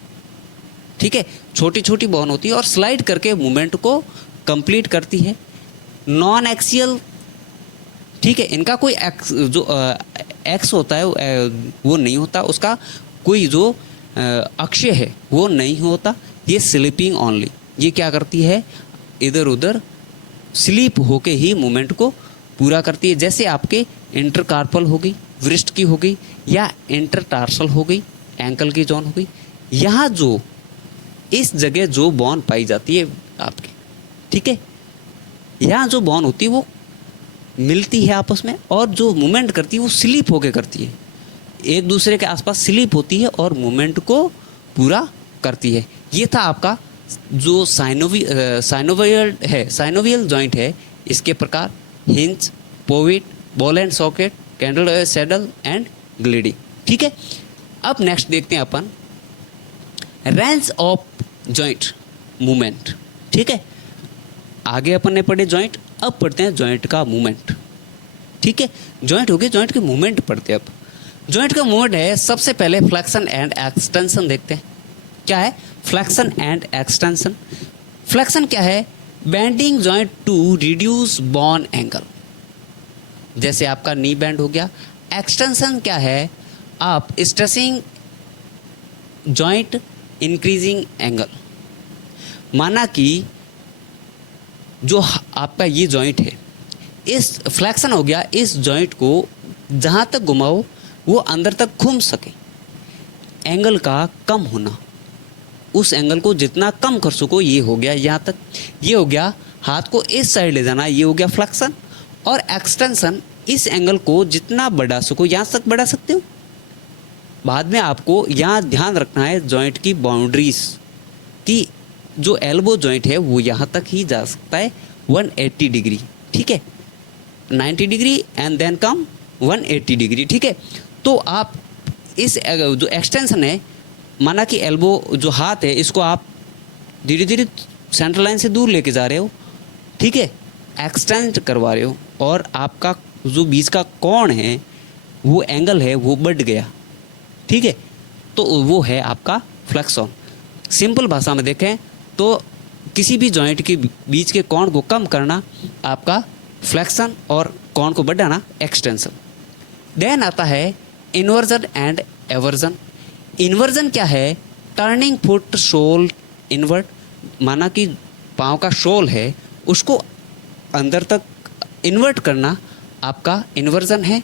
ठीक है। छोटी छोटी बोन होती है और स्लाइड करके मूवमेंट को कंप्लीट करती है। नॉन एक्सियल, ठीक है, इनका कोई जो एक्स होता है वो नहीं होता, उसका कोई जो अक्षय है वो नहीं होता, ये स्लीपिंग ओनली। ये क्या करती है, इधर उधर स्लीप होके ही मूवमेंट को पूरा करती है। जैसे आपके इंटरकार्पल हो गई, व्रिस्ट की हो गई, या इंटरटार्सल हो गई, एंकल की जोन हो गई। यहाँ जो इस जगह जो बोन पाई जाती है आपके, ठीक है, यहाँ जो बोन होती है वो मिलती है आपस में, और जो मूवमेंट करती है वो स्लीप होके करती है, एक दूसरे के आसपास स्लीप होती है और मूवमेंट को पूरा करती है। ये था आपका जो साइनोवियल है, साइनोवियल जॉइंट है, इसके प्रकार hinge, pivot, ball and socket, candle saddle and gliding, ठीक है। अब नेक्स्ट देखते हैं अपन रेंज ऑफ जॉइंट मूवमेंट, ठीक है। आगे अपन ने पढ़े जॉइंट, अब पढ़ते हैं जॉइंट का मूवमेंट, ठीक है। जॉइंट हो गए, जॉइंट के मूवमेंट पढ़ते हैं। अब जॉइंट का मूवमेंट है, सबसे पहले फ्लेक्शन एंड एक्सटेंशन देखते हैं। क्या है फ्लेक्शन एंड एक्सटेंशन? फ्लेक्शन क्या है, bending joint to reduce bone angle, जैसे आपका नी बैंड हो गया। एक्सटेंशन क्या है, आप स्ट्रेसिंग जॉइंट इंक्रीजिंग एंगल, माना कि जो आपका ये जॉइंट है, इस फ्लेक्शन हो गया, इस जॉइंट को जहाँ तक घुमाओ वो अंदर तक घूम सके। एंगल का कम होना, उस एंगल को जितना कम कर सको, ये हो गया यहाँ तक, ये हो गया हाथ को इस साइड ले जाना, ये हो गया फ्लेक्शन। और एक्सटेंशन, इस एंगल को जितना बढ़ा सको यहाँ तक बढ़ा सकते हो। बाद में आपको यहाँ ध्यान रखना है जॉइंट की बाउंड्रीज कि जो एल्बो जॉइंट है वो यहाँ तक ही जा सकता है 180 डिग्री, ठीक है, 90 degree and then come 180 degree, ठीक है। तो आप इस जो एक्सटेंशन है, माना कि एल्बो जो हाथ है इसको आप धीरे धीरे सेंट्रल लाइन से दूर लेके जा रहे हो, ठीक है, एक्सटेंड करवा रहे हो, और आपका जो बीच का कोण है वो एंगल है वो बढ़ गया, ठीक है, तो वो है आपका फ्लेक्शन। सिंपल भाषा में देखें तो किसी भी जॉइंट के बीच के कोण को कम करना आपका फ्लेक्शन और कोण को बढ़ाना एक्सटेंशन। देन आता है इन्वर्जन एंड एवर्जन। इन्वर्जन क्या है? टर्निंग फुट सोल इनवर्ट, माना कि पाँव का सोल है उसको अंदर तक इन्वर्ट करना आपका इन्वर्जन है,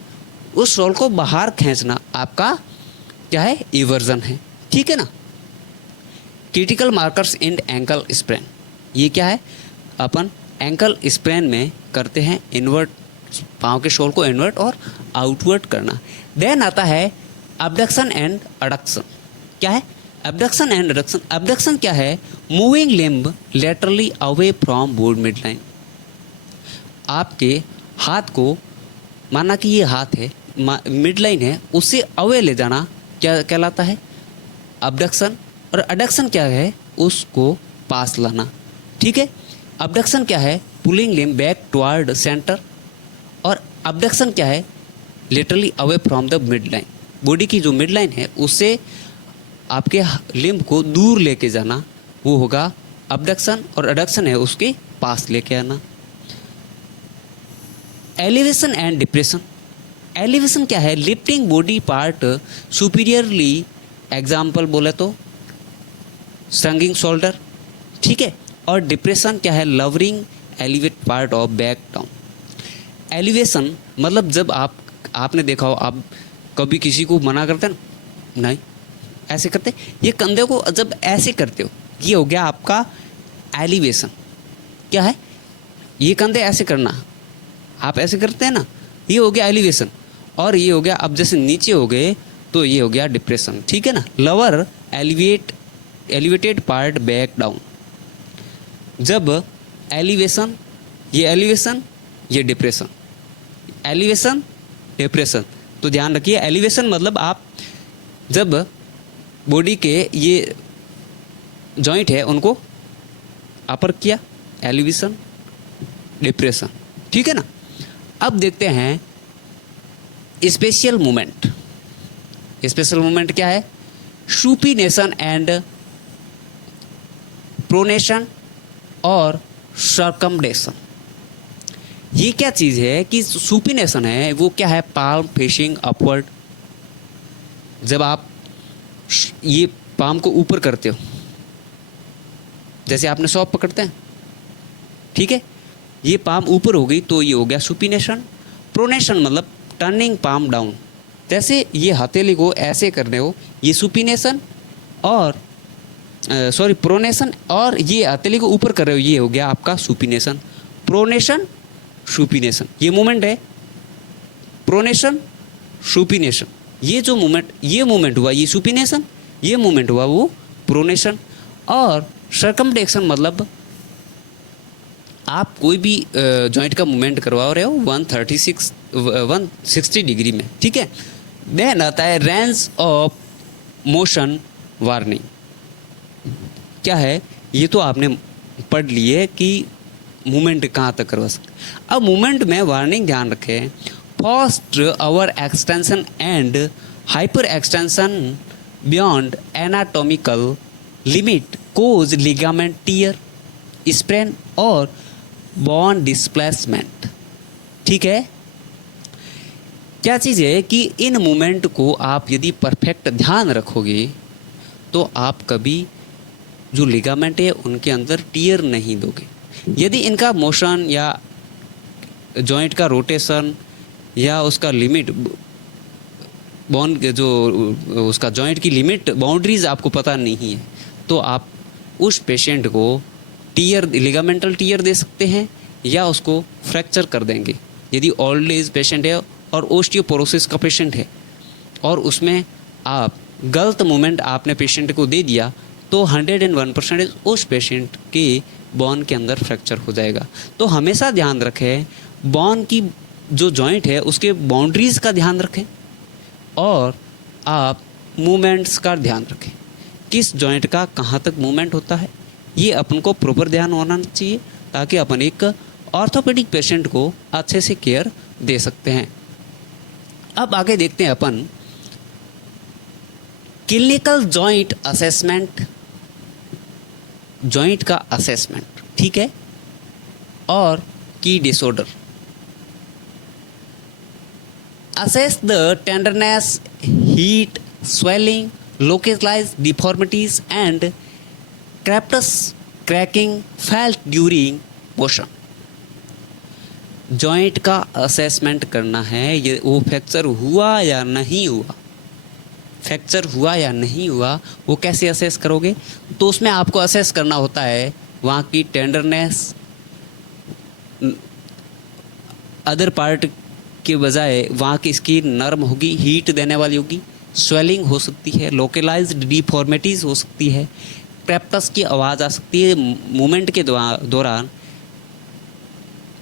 उस सोल को बाहर खींचना आपका क्या है? इवर्जन है, ठीक है ना। क्रिटिकल मार्कर्स इन एंकल स्प्रेन, ये क्या है? अपन एंकल स्प्रेन में करते हैं इन्वर्ट, पाँव के सोल को इन्वर्ट और आउटवर्ट करना। देन आता है अबडक्शन एंड अडक्शन। क्या है? Abduction and adduction. अबडक्शन क्या है? Moving limb laterally away from board midline. आपके हाथ को, माना कि ये हाथ है, मिड लाइन है, उससे अवे ले जाना क्या कहलाता है? अबडक्शन। और अडक्शन क्या है? उसको पास लाना, ठीक है। अबडक्शन क्या है? Pulling limb back toward centre. और अबडक्शन क्या है? Literally away from the mid line. Body की जो मिड लाइन है उससे आपके लिम्ब को दूर लेके जाना, वो होगा अबडक्शन। और अडक्शन है उसके पास लेके आना। Elevation and depression. एलिवेशन क्या है? Lifting body part superiorly, example बोले तो स्ट्रंगिंग शोल्डर, ठीक है। और डिप्रेशन क्या है? Lowering elevate part of back down. Elevation मतलब जब आपने देखा हो, आप कभी किसी को मना करते हैं ना, नहीं ऐसे करते, ये कंधे को जब ऐसे करते हो, ये हो गया आपका एलिवेशन। क्या है? ये कंधे ऐसे करना, आप ऐसे करते हैं ना, ये हो गया एलिवेशन। और ये हो गया, अब जैसे नीचे हो गए तो ये हो गया डिप्रेशन, ठीक है ना। Lover elevated part back down. जब एलिवेशन, ये डिप्रेशन, एलिवेशन डिप्रेशन। तो ध्यान रखिए, एलिवेशन मतलब आप जब बॉडी के ये जॉइंट है उनको अपर किया, एलिवेशन डिप्रेशन, ठीक है ना। अब देखते हैं स्पेशल मूवमेंट। स्पेशल मूवमेंट क्या है? सुपिनेशन एंड प्रोनेशन और सर्कमडेशन। ये क्या चीज़ है कि सुपिनेशन है वो क्या है? Palm facing upward. जब आप ये पाम को ऊपर करते हो, जैसे आपने सॉप पकड़ते हैं, ठीक है, ये पाम ऊपर हो गई तो ये हो गया सुपिनेशन। प्रोनेशन मतलब टर्निंग पाम डाउन, जैसे ये हथेली को ऐसे करने हो, ये सुपिनेशन। और प्रोनेशन। और ये हथेली को ऊपर कर रहे हो, ये हो गया आपका सुपिनेशन। प्रोनेशन सुपिनेशन, ये मूवमेंट है। प्रोनेशन सुपिनेशन, ये जो मूवमेंट हुआ ये सुपिनेशन, ये मूवमेंट हुआ वो प्रोनेशन। और सर्कमडेक्शन मतलब आप कोई भी जॉइंट का मूवमेंट करवा रहे हो 160 डिग्री में, ठीक है। देन आता है रेंज ऑफ मोशन वार्निंग। क्या है? ये तो आपने पढ़ लिए कि मूवमेंट कहाँ तक करवा सकते। अब मूवमेंट में वार्निंग ध्यान रखें, first hour extension and hyperextension beyond anatomical limit cause ligament tear, sprain और बोन डिस्प्लेसमेंट, ठीक है। क्या चीज़ है कि इन मूवमेंट को आप यदि परफेक्ट ध्यान रखोगे तो आप कभी जो लिगामेंट है उनके अंदर टियर नहीं दोगे, यदि इनका मोशन या जॉइंट का रोटेशन या उसका लिमिट बोन जो उसका जॉइंट की लिमिट बाउंड्रीज आपको पता नहीं है, तो आप उस पेशेंट को टीयर, लिगामेंटल टीयर दे सकते हैं या उसको फ्रैक्चर कर देंगे। यदि ओल्ड एज पेशेंट है और ओस्टियोपोरोसिस का पेशेंट है और उसमें आप गलत मूवमेंट आपने पेशेंट को दे दिया तो 101% उस पेशेंट के बोन के अंदर फ्रैक्चर हो जाएगा। तो हमेशा ध्यान रखें, बोन की जो जॉइंट है उसके बाउंड्रीज़ का ध्यान रखें और आप मूवमेंट्स का ध्यान रखें, किस जॉइंट का कहाँ तक मूवमेंट होता है, ये अपन को प्रॉपर ध्यान होना चाहिए ताकि अपन एक ऑर्थोपेडिक पेशेंट को अच्छे से केयर दे सकते हैं। अब आगे देखते हैं अपन क्लिनिकल जॉइंट असेसमेंट, जॉइंट का असेसमेंट, ठीक है, और की disorder. Assess the tenderness, heat, swelling, localized deformities and crepitus cracking felt during motion. Joint का असेसमेंट करना है, ये वो फ्रैक्चर हुआ या नहीं हुआ, फ्रैक्चर हुआ या नहीं हुआ, वो कैसे असेस करोगे? तो उसमें आपको असेस करना होता है वहाँ की टेंडरनेस, अदर पार्ट के बजाय वहाँ की स्किन नरम होगी, हीट देने वाली होगी, स्वेलिंग हो सकती है, लोकलाइज्ड डिफॉर्मिटीज़ हो सकती है, क्रेप्टस की आवाज़ आ सकती है, मूवमेंट के दौरान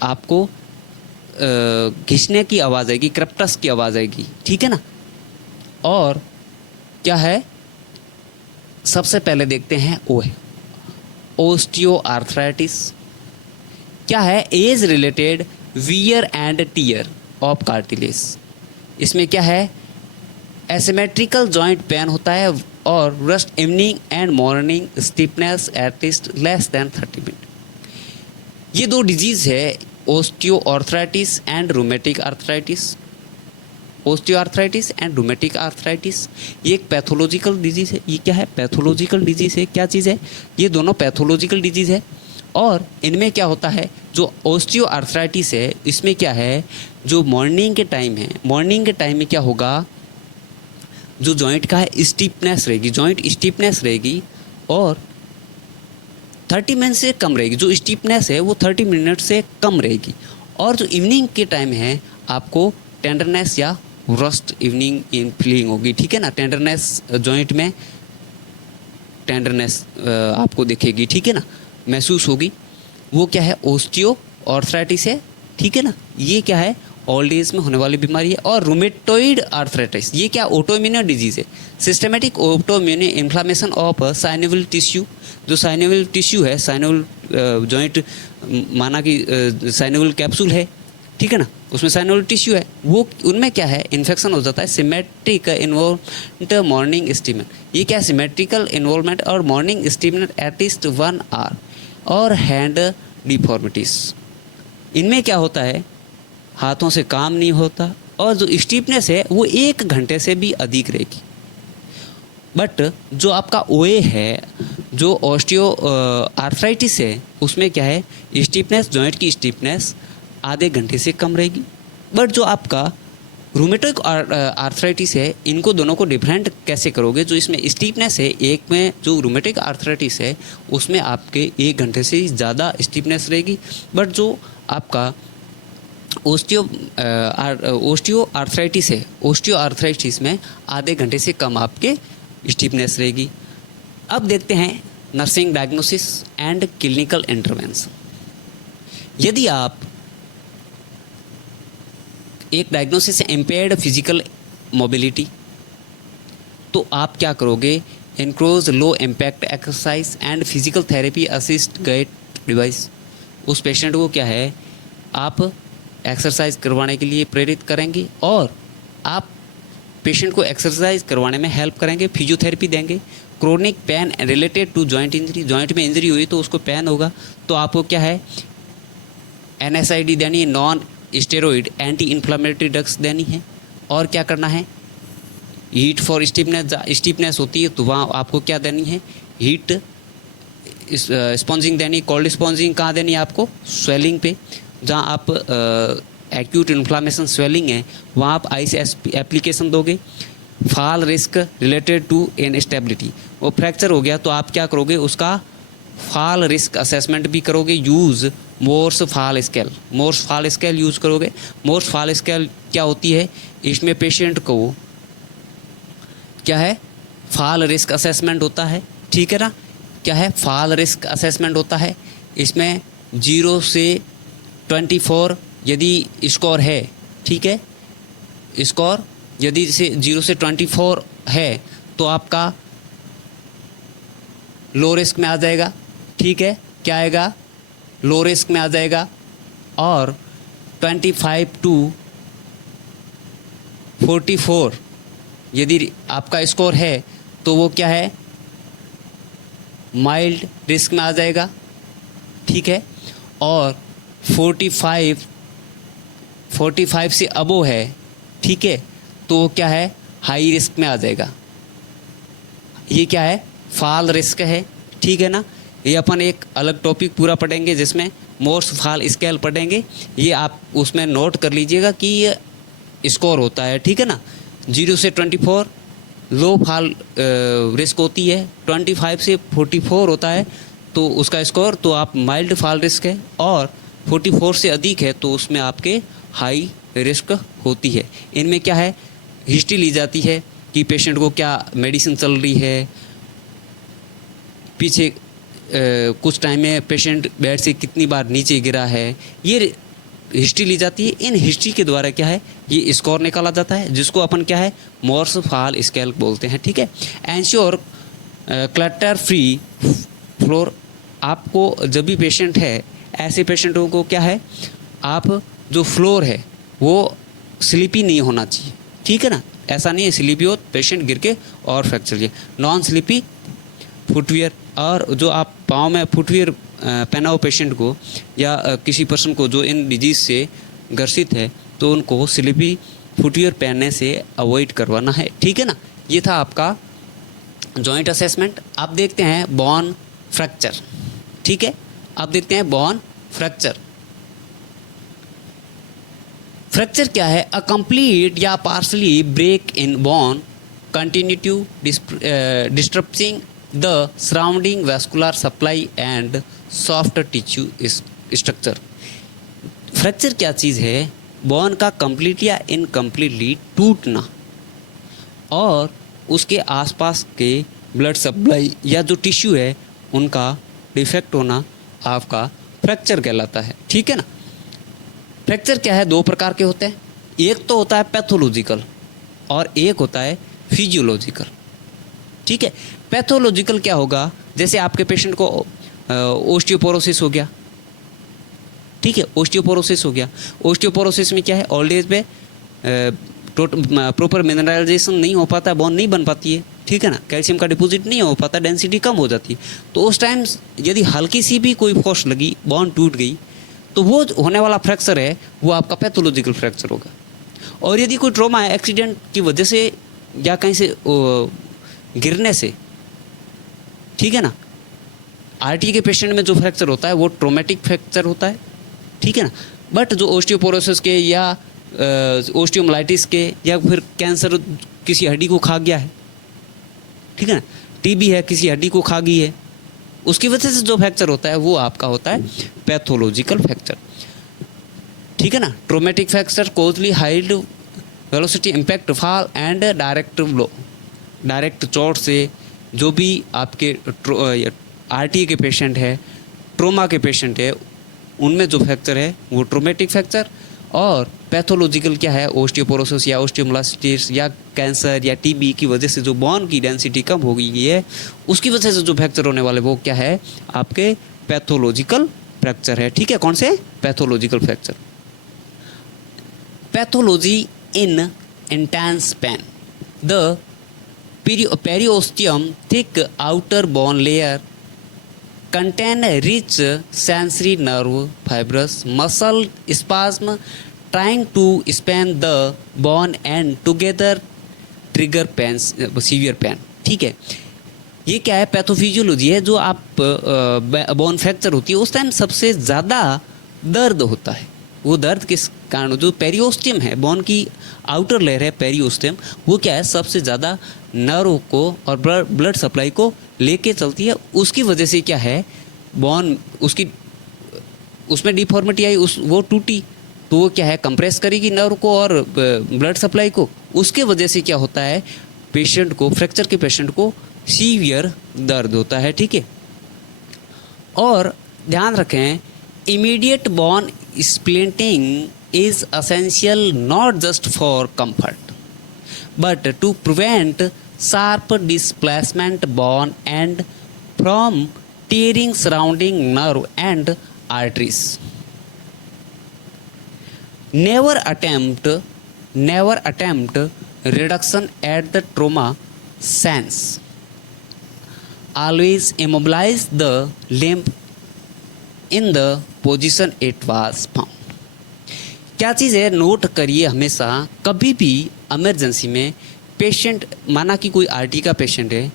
आपको घिसने की आवाज़ आएगी, क्रेप्टस की आवाज़ आएगी, ठीक है ना। और क्या है, सबसे पहले देखते हैं ओस्टियोआर्थराइटिस। क्या है? Age related wear and tear of cartilage. इसमें क्या है, एसिमेट्रिकल जॉइंट पेन होता है और rust evening and morning stiffness at least less than 30 minute. ये दो डिजीज़ है, osteoarthritis and rheumatic arthritis. Osteoarthritis and rheumatic arthritis ये एक पैथोलॉजिकल डिजीज़ है। ये क्या है? पैथोलॉजिकल डिजीज़ है। क्या चीज़ है? ये दोनों पैथोलॉजिकल डिजीज़ है। और इनमें क्या होता है, जो ओस्टियोआर्थराइटिस है इसमें क्या है, जो मॉर्निंग के टाइम है, मॉर्निंग के टाइम में क्या होगा, जो जॉइंट का है स्टिफनेस रहेगी, जॉइंट स्टिफनेस रहेगी और 30 मिनट से कम रहेगी। जो स्टिफनेस है वो 30 मिनट से कम रहेगी। और जो इवनिंग के टाइम है आपको टेंडरनेस या रस्ट इवनिंग इन फीलिंग होगी, ठीक है ना। टेंडरनेस, जॉइंट में टेंडरनेस आपको दिखेगी, ठीक है ना, महसूस होगी। वो क्या है, ओस्टियोआर्थराइटिस है, ठीक है ना। ये क्या है, ओल्ड एज में होने वाली बीमारी है। और रूमेटॉइड आर्थराइटिस ये क्या, ऑटोइम्यून डिजीज़ है, systematic autoimmune inflammation of synovial tissue. जो साइनोवियल टिश्यू है, साइनोवियल जॉइंट माना कि साइनोवियल कैप्सूल है, ठीक है ना, उसमें साइनोवियल टिश्यू है, वो उनमें क्या है, इन्फेक्शन हो जाता है। Symmetric involvement morning stiffness. ये क्या, सिमेट्रिकल इन्वॉल्वमेंट और मॉर्निंग स्टीमन एटलीस्ट 1 आवर। और हैंड डिफॉर्मिटीज़, इनमें क्या होता है, हाथों से काम नहीं होता और जो स्टीफनेस है वो 1 घंटे से भी अधिक रहेगी। बट जो आपका ओए है, जो ओस्टियो आर्थराइटिस है, उसमें क्या है, स्टीफनेस, जॉइंट की स्टीफनेस आधे घंटे से कम रहेगी। बट जो आपका रूमेटॉइड आर्थराइटिस है, इनको दोनों को डिफरेंट कैसे करोगे? जो इसमें स्टीफनेस है, एक में जो रूमेटॉइड आर्थराइटिस है उसमें आपके 1 घंटे से ज़्यादा स्टीफनेस रहेगी। बट जो आपका ओस्टियो आर्थराइटिस है, ओस्टियो आर्थराइटिस में आधे घंटे से कम आपके स्टीफनेस रहेगी। अब देखते हैं nursing diagnosis and clinical intervention. यदि आप एक डायग्नोसिस है इम्पेयर्ड फिजिकल मोबिलिटी, तो आप क्या करोगे, increase low impact exercise and physical therapy assist guide device. उस पेशेंट को क्या है, आप एक्सरसाइज करवाने के लिए प्रेरित करेंगे और आप पेशेंट को एक्सरसाइज करवाने में हेल्प करेंगे, फिजियोथेरेपी देंगे। Chronic pain related to joint injury, joint में इंजरी हुई तो उसको पेन होगा, तो आपको क्या है, NSAID देनी है, non steroid anti inflammatory drugs देनी है। और क्या करना है, हीट फॉर स्टिफनेस, स्टिफनेस होती है तो वहाँ आपको क्या देनी है, हीट स्पॉन्जिंग देनी, कोल्ड स्पॉन्जिंग कहाँ देनी है आपको? स्वेलिंग पे, जहाँ आप एक्यूट इन्फ्लामेशन स्वेलिंग है वहाँ आप आइस एप्लीकेशन दोगे। Fall risk related to instability, वो फ्रैक्चर हो गया तो आप क्या करोगे, उसका फॉल रिस्क असेसमेंट भी करोगे। Use Morse fall scale, Morse fall scale use करोगे। मोर्स फॉल स्केल क्या होती है? इसमें पेशेंट को क्या है, फॉल रिस्क असेसमेंट होता है, ठीक है ना। क्या है? फॉल रिस्क असेसमेंट होता है। इसमें 0 से 24 यदि स्कोर है, ठीक है, स्कोर यदि से 0 से 24 है तो आपका लो रिस्क में आ जाएगा, ठीक है। क्या आएगा? लो रिस्क में आ जाएगा। और 25 टू 44 यदि आपका स्कोर है तो वो क्या है, माइल्ड रिस्क में आ जाएगा, ठीक है। और 45 से अबो है, ठीक है, तो वो क्या है, हाई रिस्क में आ जाएगा। ये क्या है, फॉल रिस्क है, ठीक है ना। ये अपन एक अलग टॉपिक पूरा पढ़ेंगे जिसमें मोर्स फॉल स्केल पढ़ेंगे। ये आप उसमें नोट कर लीजिएगा कि ये स्कोर होता है, ठीक है ना। 0 से 24 लो फॉल रिस्क होती है, 25 से 44 होता है तो उसका स्कोर, तो आप माइल्ड फॉल रिस्क है। और 44 से अधिक है तो उसमें आपके हाई रिस्क होती है। इनमें क्या है, हिस्ट्री ली जाती है कि पेशेंट को क्या मेडिसिन चल रही है, पीछे कुछ टाइम में पेशेंट बेड से कितनी बार नीचे गिरा है, ये हिस्ट्री ली जाती है। इन हिस्ट्री के द्वारा क्या है, ये स्कोर निकाला जाता है जिसको अपन क्या है, मोर्स फॉल स्केल बोलते हैं, ठीक है। एंश्योर क्लटर फ्री फ्लोर, आपको जब भी पेशेंट है, ऐसे पेशेंटों को क्या है, आप जो फ्लोर है वो स्लिपी नहीं होना चाहिए, ठीक है ना। ऐसा नहीं है स्लिपी हो पेशेंट गिर के और फ्रैक्चर किया। नॉन स्लिपी फुटवियर, और जो आप पाँव में फुटवियर पहना हो पेशेंट को या किसी पर्सन को जो इन डिजीज़ से ग्रसित है तो उनको स्लिपी फुटवियर पहनने से अवॉइड करवाना है, ठीक है ना। ये था आपका जॉइंट असेसमेंट। आप देखते हैं बोन फ्रैक्चर, ठीक है। आप देखते हैं बोन फ्रैक्चर। फ्रैक्चर क्या है, a complete or partially break in bone continue disturbing the surrounding vascular supply and soft tissue structure. Fracture क्या चीज़ है, बोन का कंप्लीट या इनकम्प्लीटली टूटना और उसके आसपास के ब्लड सप्लाई या जो टिश्यू है उनका डिफेक्ट होना आपका फ्रैक्चर कहलाता है, ठीक है ना। फ्रैक्चर क्या है, दो प्रकार के होते हैं। एक तो होता है पैथोलॉजिकल और एक होता है फिजियोलॉजिकल, ठीक है। पैथोलॉजिकल क्या होगा, जैसे आपके पेशेंट को ओस्टियोपोरोसिस हो गया, ठीक है, ओस्टियोपोरोसिस हो गया। ओस्टियोपोरोसिस में क्या है, ओल्ड एज में प्रॉपर मिनरलाइजेशन नहीं हो पाता, बोन नहीं बन पाती है, ठीक है ना, कैल्शियम का डिपॉजिट नहीं हो पाता, डेंसिटी कम हो जाती है। तो उस टाइम यदि हल्की सी भी कोई फोर्स लगी, बोन टूट गई, तो वो होने वाला फ्रैक्चर है वो आपका पैथोलॉजिकल फ्रैक्चर होगा। और यदि कोई ट्रॉमा है एक्सीडेंट की वजह से या कहीं से गिरने से, ठीक है ना, आरटी के पेशेंट में जो फ्रैक्चर होता है वो ट्रोमेटिक फ्रैक्चर होता है, ठीक है ना। बट जो ओस्टियोपोरोसिस के या ओस्टियोमाइलिटिस के या फिर कैंसर किसी हड्डी को खा गया है, ठीक है ना, टीबी है किसी हड्डी को खा गई है, उसकी वजह से जो फ्रैक्चर होता है वो आपका होता है पैथोलॉजिकल फ्रैक्चर, ठीक है ना। Traumatic fracture cosily hide velocity impact fall and direct blow, direct चोट से जो भी आपके आरटी के पेशेंट है, ट्रोमा के पेशेंट है, उनमें जो फ्रैक्चर है वो ट्रोमेटिक फ्रैक्चर। और पैथोलॉजिकल क्या है, ओस्टियोपोरोसिस या ओस्टियोमाइलिटिस या कैंसर या टीबी की वजह से जो बोन की डेंसिटी कम हो गई है उसकी वजह से जो फ्रैक्चर होने वाले वो क्या है, आपके पैथोलॉजिकल फ्रैक्चर है, ठीक है। कौन से, pathological fracture. Pathology in intense pen, the periosteum thick outer bone layer contain rich sensory nerve fibers, muscle spasm trying to span the bone and together trigger pain, severe pain, ठीक है। ये क्या है, पैथोफिजियोलॉजी है। जो आप bone fracture होती है उस टाइम सबसे ज़्यादा दर्द होता है। वो दर्द किस कारण, जो पेरियोस्टियम है, बोन की आउटर लेयर है पेरियोस्टियम, वो क्या है सबसे ज़्यादा नर्व को और ब्लड सप्लाई को लेके चलती है। उसकी वजह से क्या है, बोन उसमें डिफॉर्मिटी आई, वो टूटी, तो वो क्या है कंप्रेस करेगी नर्व को और ब्लड सप्लाई को। उसके वजह से क्या होता है, पेशेंट को, फ्रैक्चर के पेशेंट को सीवियर दर्द होता है। ठीक है, और ध्यान रखें, immediate bone splinting is essential not just for comfort but to prevent sharp displacement bone end from tearing surrounding nerve and arteries. Never attempt reduction at the trauma sense. Always immobilize the limb in the position it was found. क्या चीज़ है, note करिए हमेशा, कभी भी emergency में patient, माना कि कोई आरटी का पेशेंट है,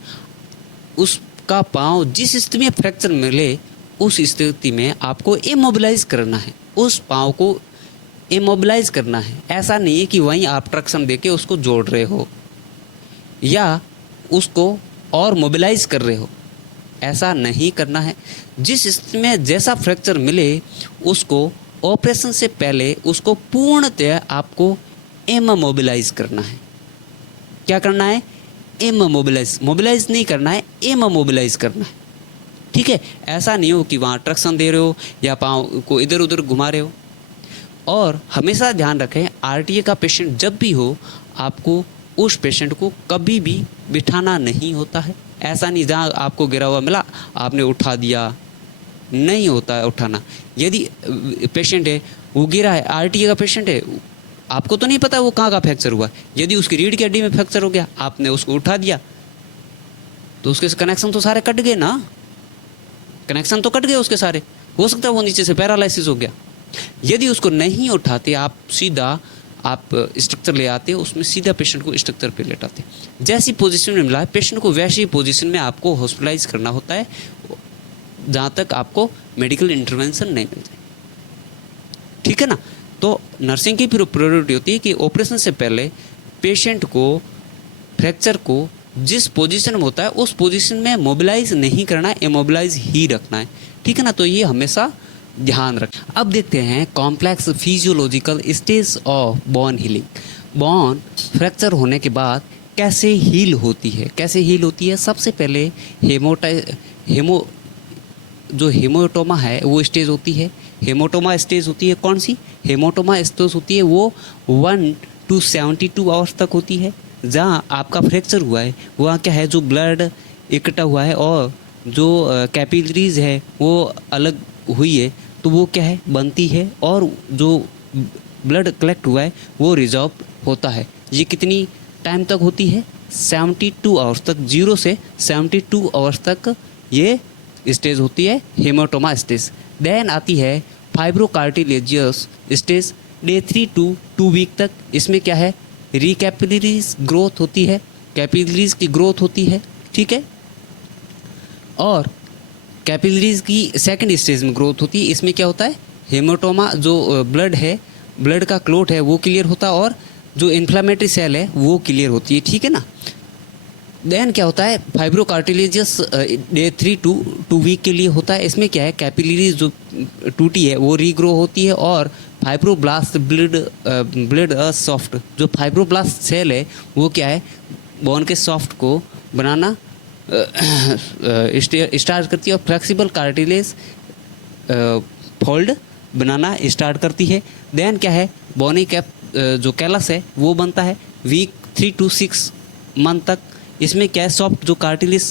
उसका पाँव जिस स्थिति में फ्रैक्चर मिले उस स्थिति में आपको इमोबिलाइज करना है, उस पाँव को इमोबिलाइज करना है। ऐसा नहीं है कि वहीं आप ट्रक्शन देके उसको जोड़ रहे हो या उसको और मोबिलाइज कर रहे हो, ऐसा नहीं करना है। जिस स्थिति में जैसा फ्रैक्चर मिले उसको ऑपरेशन से पहले उसको पूर्णतः आपको इमोबिलाइज करना है। क्या करना है, इमोबिलाइज, मोबिलाइज नहीं करना है, इमोबिलाइज करना है। ठीक है, ऐसा नहीं हो कि वहाँ ट्रक्शन दे रहे हो या पाँव को इधर उधर घुमा रहे हो। और हमेशा ध्यान रखें, आरटीए का पेशेंट जब भी हो, आपको उस पेशेंट को कभी भी बिठाना नहीं होता है। ऐसा नहीं जहाँ आपको गिरा हुआ मिला आपने उठा दिया, नहीं होता है उठाना। यदि पेशेंट है वो गिरा है, आरटीए का पेशेंट है, आपको तो नहीं पता वो कहाँ का फ्रैक्चर हुआ। यदि उसकी रीढ़ की हड्डी में फ्रैक्चर हो गया, आपने उसको उठा दिया, तो उसके कनेक्शन तो सारे कट गए ना, कनेक्शन तो कट गए उसके सारे। हो सकता है वो नीचे से पैरालिसिस हो गया। यदि उसको नहीं उठाते, आप सीधा स्ट्रक्चर ले आते, उसमें सीधा पेशेंट को स्ट्रक्चर पे लेटाते। जैसी पोजीशन में मिला है पेशेंट को, वैसी पोजीशन में आपको हॉस्पिटलाइज करना होता है, जहाँ तक आपको मेडिकल इंटरवेंशन नहीं मिल जाए। ठीक है ना। तो नर्सिंग की प्रायोरिटी होती है कि ऑपरेशन से पहले पेशेंट को फ्रैक्चर को जिस पोजीशन में होता है उस पोजीशन में मोबिलाइज नहीं करना है, इमोबिलाइज ही रखना है। ठीक है ना। तो ये हमेशा ध्यान रखें। अब देखते हैं complex physiological stage of bone healing. Bone fracture होने के बाद कैसे हील होती है, कैसे हील होती है। सबसे पहले जो हेमोटोमा है वो स्टेज होती है। हेमोटोमा स्टेज होती है कौन सी, हेमोटोमा स्टेज होती है वो 1 to 72 आवर्स तक होती है। जहाँ आपका फ्रैक्चर हुआ है वहाँ क्या है, जो ब्लड इकट्ठा हुआ है और जो कैपिलरीज है वो अलग हुई है, तो वो क्या है बनती है, और जो ब्लड कलेक्ट हुआ है वो रिजॉर्व होता है। ये कितनी टाइम तक होती है, 72 आवर्स तक, 0 से 72 आवर्स तक ये स्टेज होती है, हेमाटोमा स्टेज। देन आती है फाइब्रोकार्टिलेजियस स्टेज, डे 3 to 2 वीक तक। इसमें क्या है, रिकैपिलरीज ग्रोथ होती है, कैपिलरीज की ग्रोथ होती है। ठीक है, और कैपिलरीज की सेकंड स्टेज में ग्रोथ होती है। इसमें क्या होता है, हेमाटोमा जो ब्लड है, ब्लड का क्लोट है वो क्लियर होता है, और जो इन्फ्लामेटरी सेल है वो क्लियर होती है। ठीक है ना। देन क्या होता है, फाइब्रोकार्टिलेजियस डे 3 to 2 वीक के लिए होता है। इसमें क्या है, कैपिलरीज जो टूटी है वो रीग्रो होती है, और फाइब्रोब्लास्ट ब्लड सॉफ्ट, जो फाइब्रोब्लास्ट सेल है वो क्या है, बोन के सॉफ्ट को बनाना स्टार्ट करती है, और फ्लेक्सिबल कार्टिलेज फोल्ड बनाना स्टार्ट करती है। देन क्या है, बोनी कैप जो कैलस है वो बनता है वीक 3 to 6 मंथ तक। इसमें क्या है, सॉफ्ट जो कार्टिलेज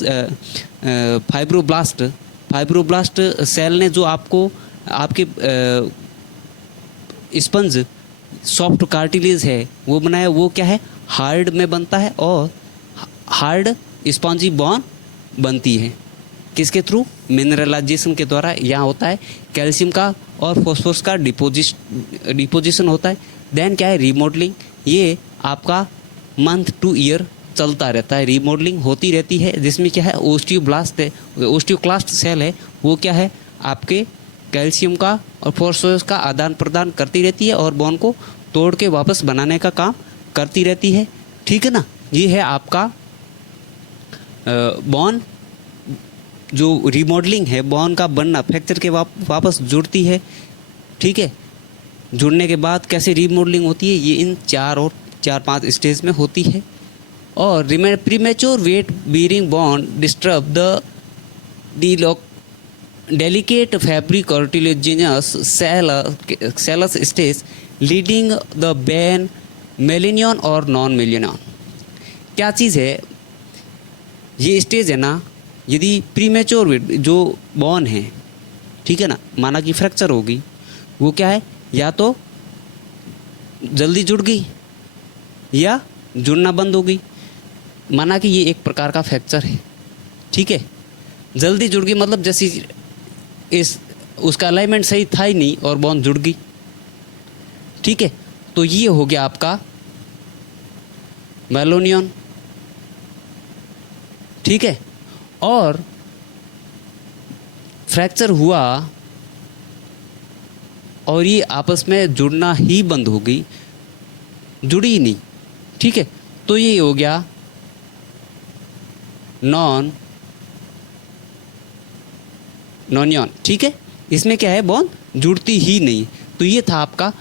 फाइब्रोब्लास्ट सेल ने जो आपको आपके स्पंज सॉफ्ट कार्टिलेज है वो बनाया, वो क्या है हार्ड में बनता है, और हार्ड स्पॉन्जी बोन बनती है किसके थ्रू, मिनरलाइजेशन के द्वारा। यहाँ होता है कैल्शियम का और फॉस्फोरस का डिपोजिशन होता है। देन क्या है, रिमॉडलिंग, ये आपका मंथ टू ईयर चलता रहता है, रीमॉडलिंग होती रहती है, जिसमें क्या है ओस्टियोब्लास्ट है, ओस्टियोक्लास्ट सेल है, वो क्या है आपके कैल्शियम का और फॉस्फोरस का आदान प्रदान करती रहती है और बोन को तोड़ के वापस बनाने का काम करती रहती है। ठीक है ना, ये है आपका बोन जो रीमॉडलिंग है, बोन का बनना, फ्रैक्चर के वापस जुड़ती है। ठीक है, जुड़ने के बाद कैसे रीमॉडलिंग होती है, ये इन 4-5 स्टेज में होती है। और premature weight bearing bone disturb the delicate fabric cartilaginous cellus stage leading the bone malunion और नॉन मेलिनियन। क्या चीज़ है ये स्टेज है ना, यदि प्रीमेच्योर वेट जो बोन है, ठीक है ना, माना कि फ्रैक्चर होगी, वो क्या है या तो जल्दी जुड़ गई या जुड़ना बंद हो गई। माना कि ये एक प्रकार का फ्रैक्चर है, ठीक है, जल्दी जुड़ गई मतलब जैसी उसका अलाइनमेंट सही था ही नहीं और बोन जुड़ गई। ठीक है, तो ये हो गया आपका मेलोनियन। ठीक है, और फ्रैक्चर हुआ और ये आपस में जुड़ना ही बंद हो गई, जुड़ी ही नहीं। ठीक है, तो ये हो गया नॉनियन। ठीक है, इसमें क्या है बोन जुड़ती ही नहीं। तो ये था आपका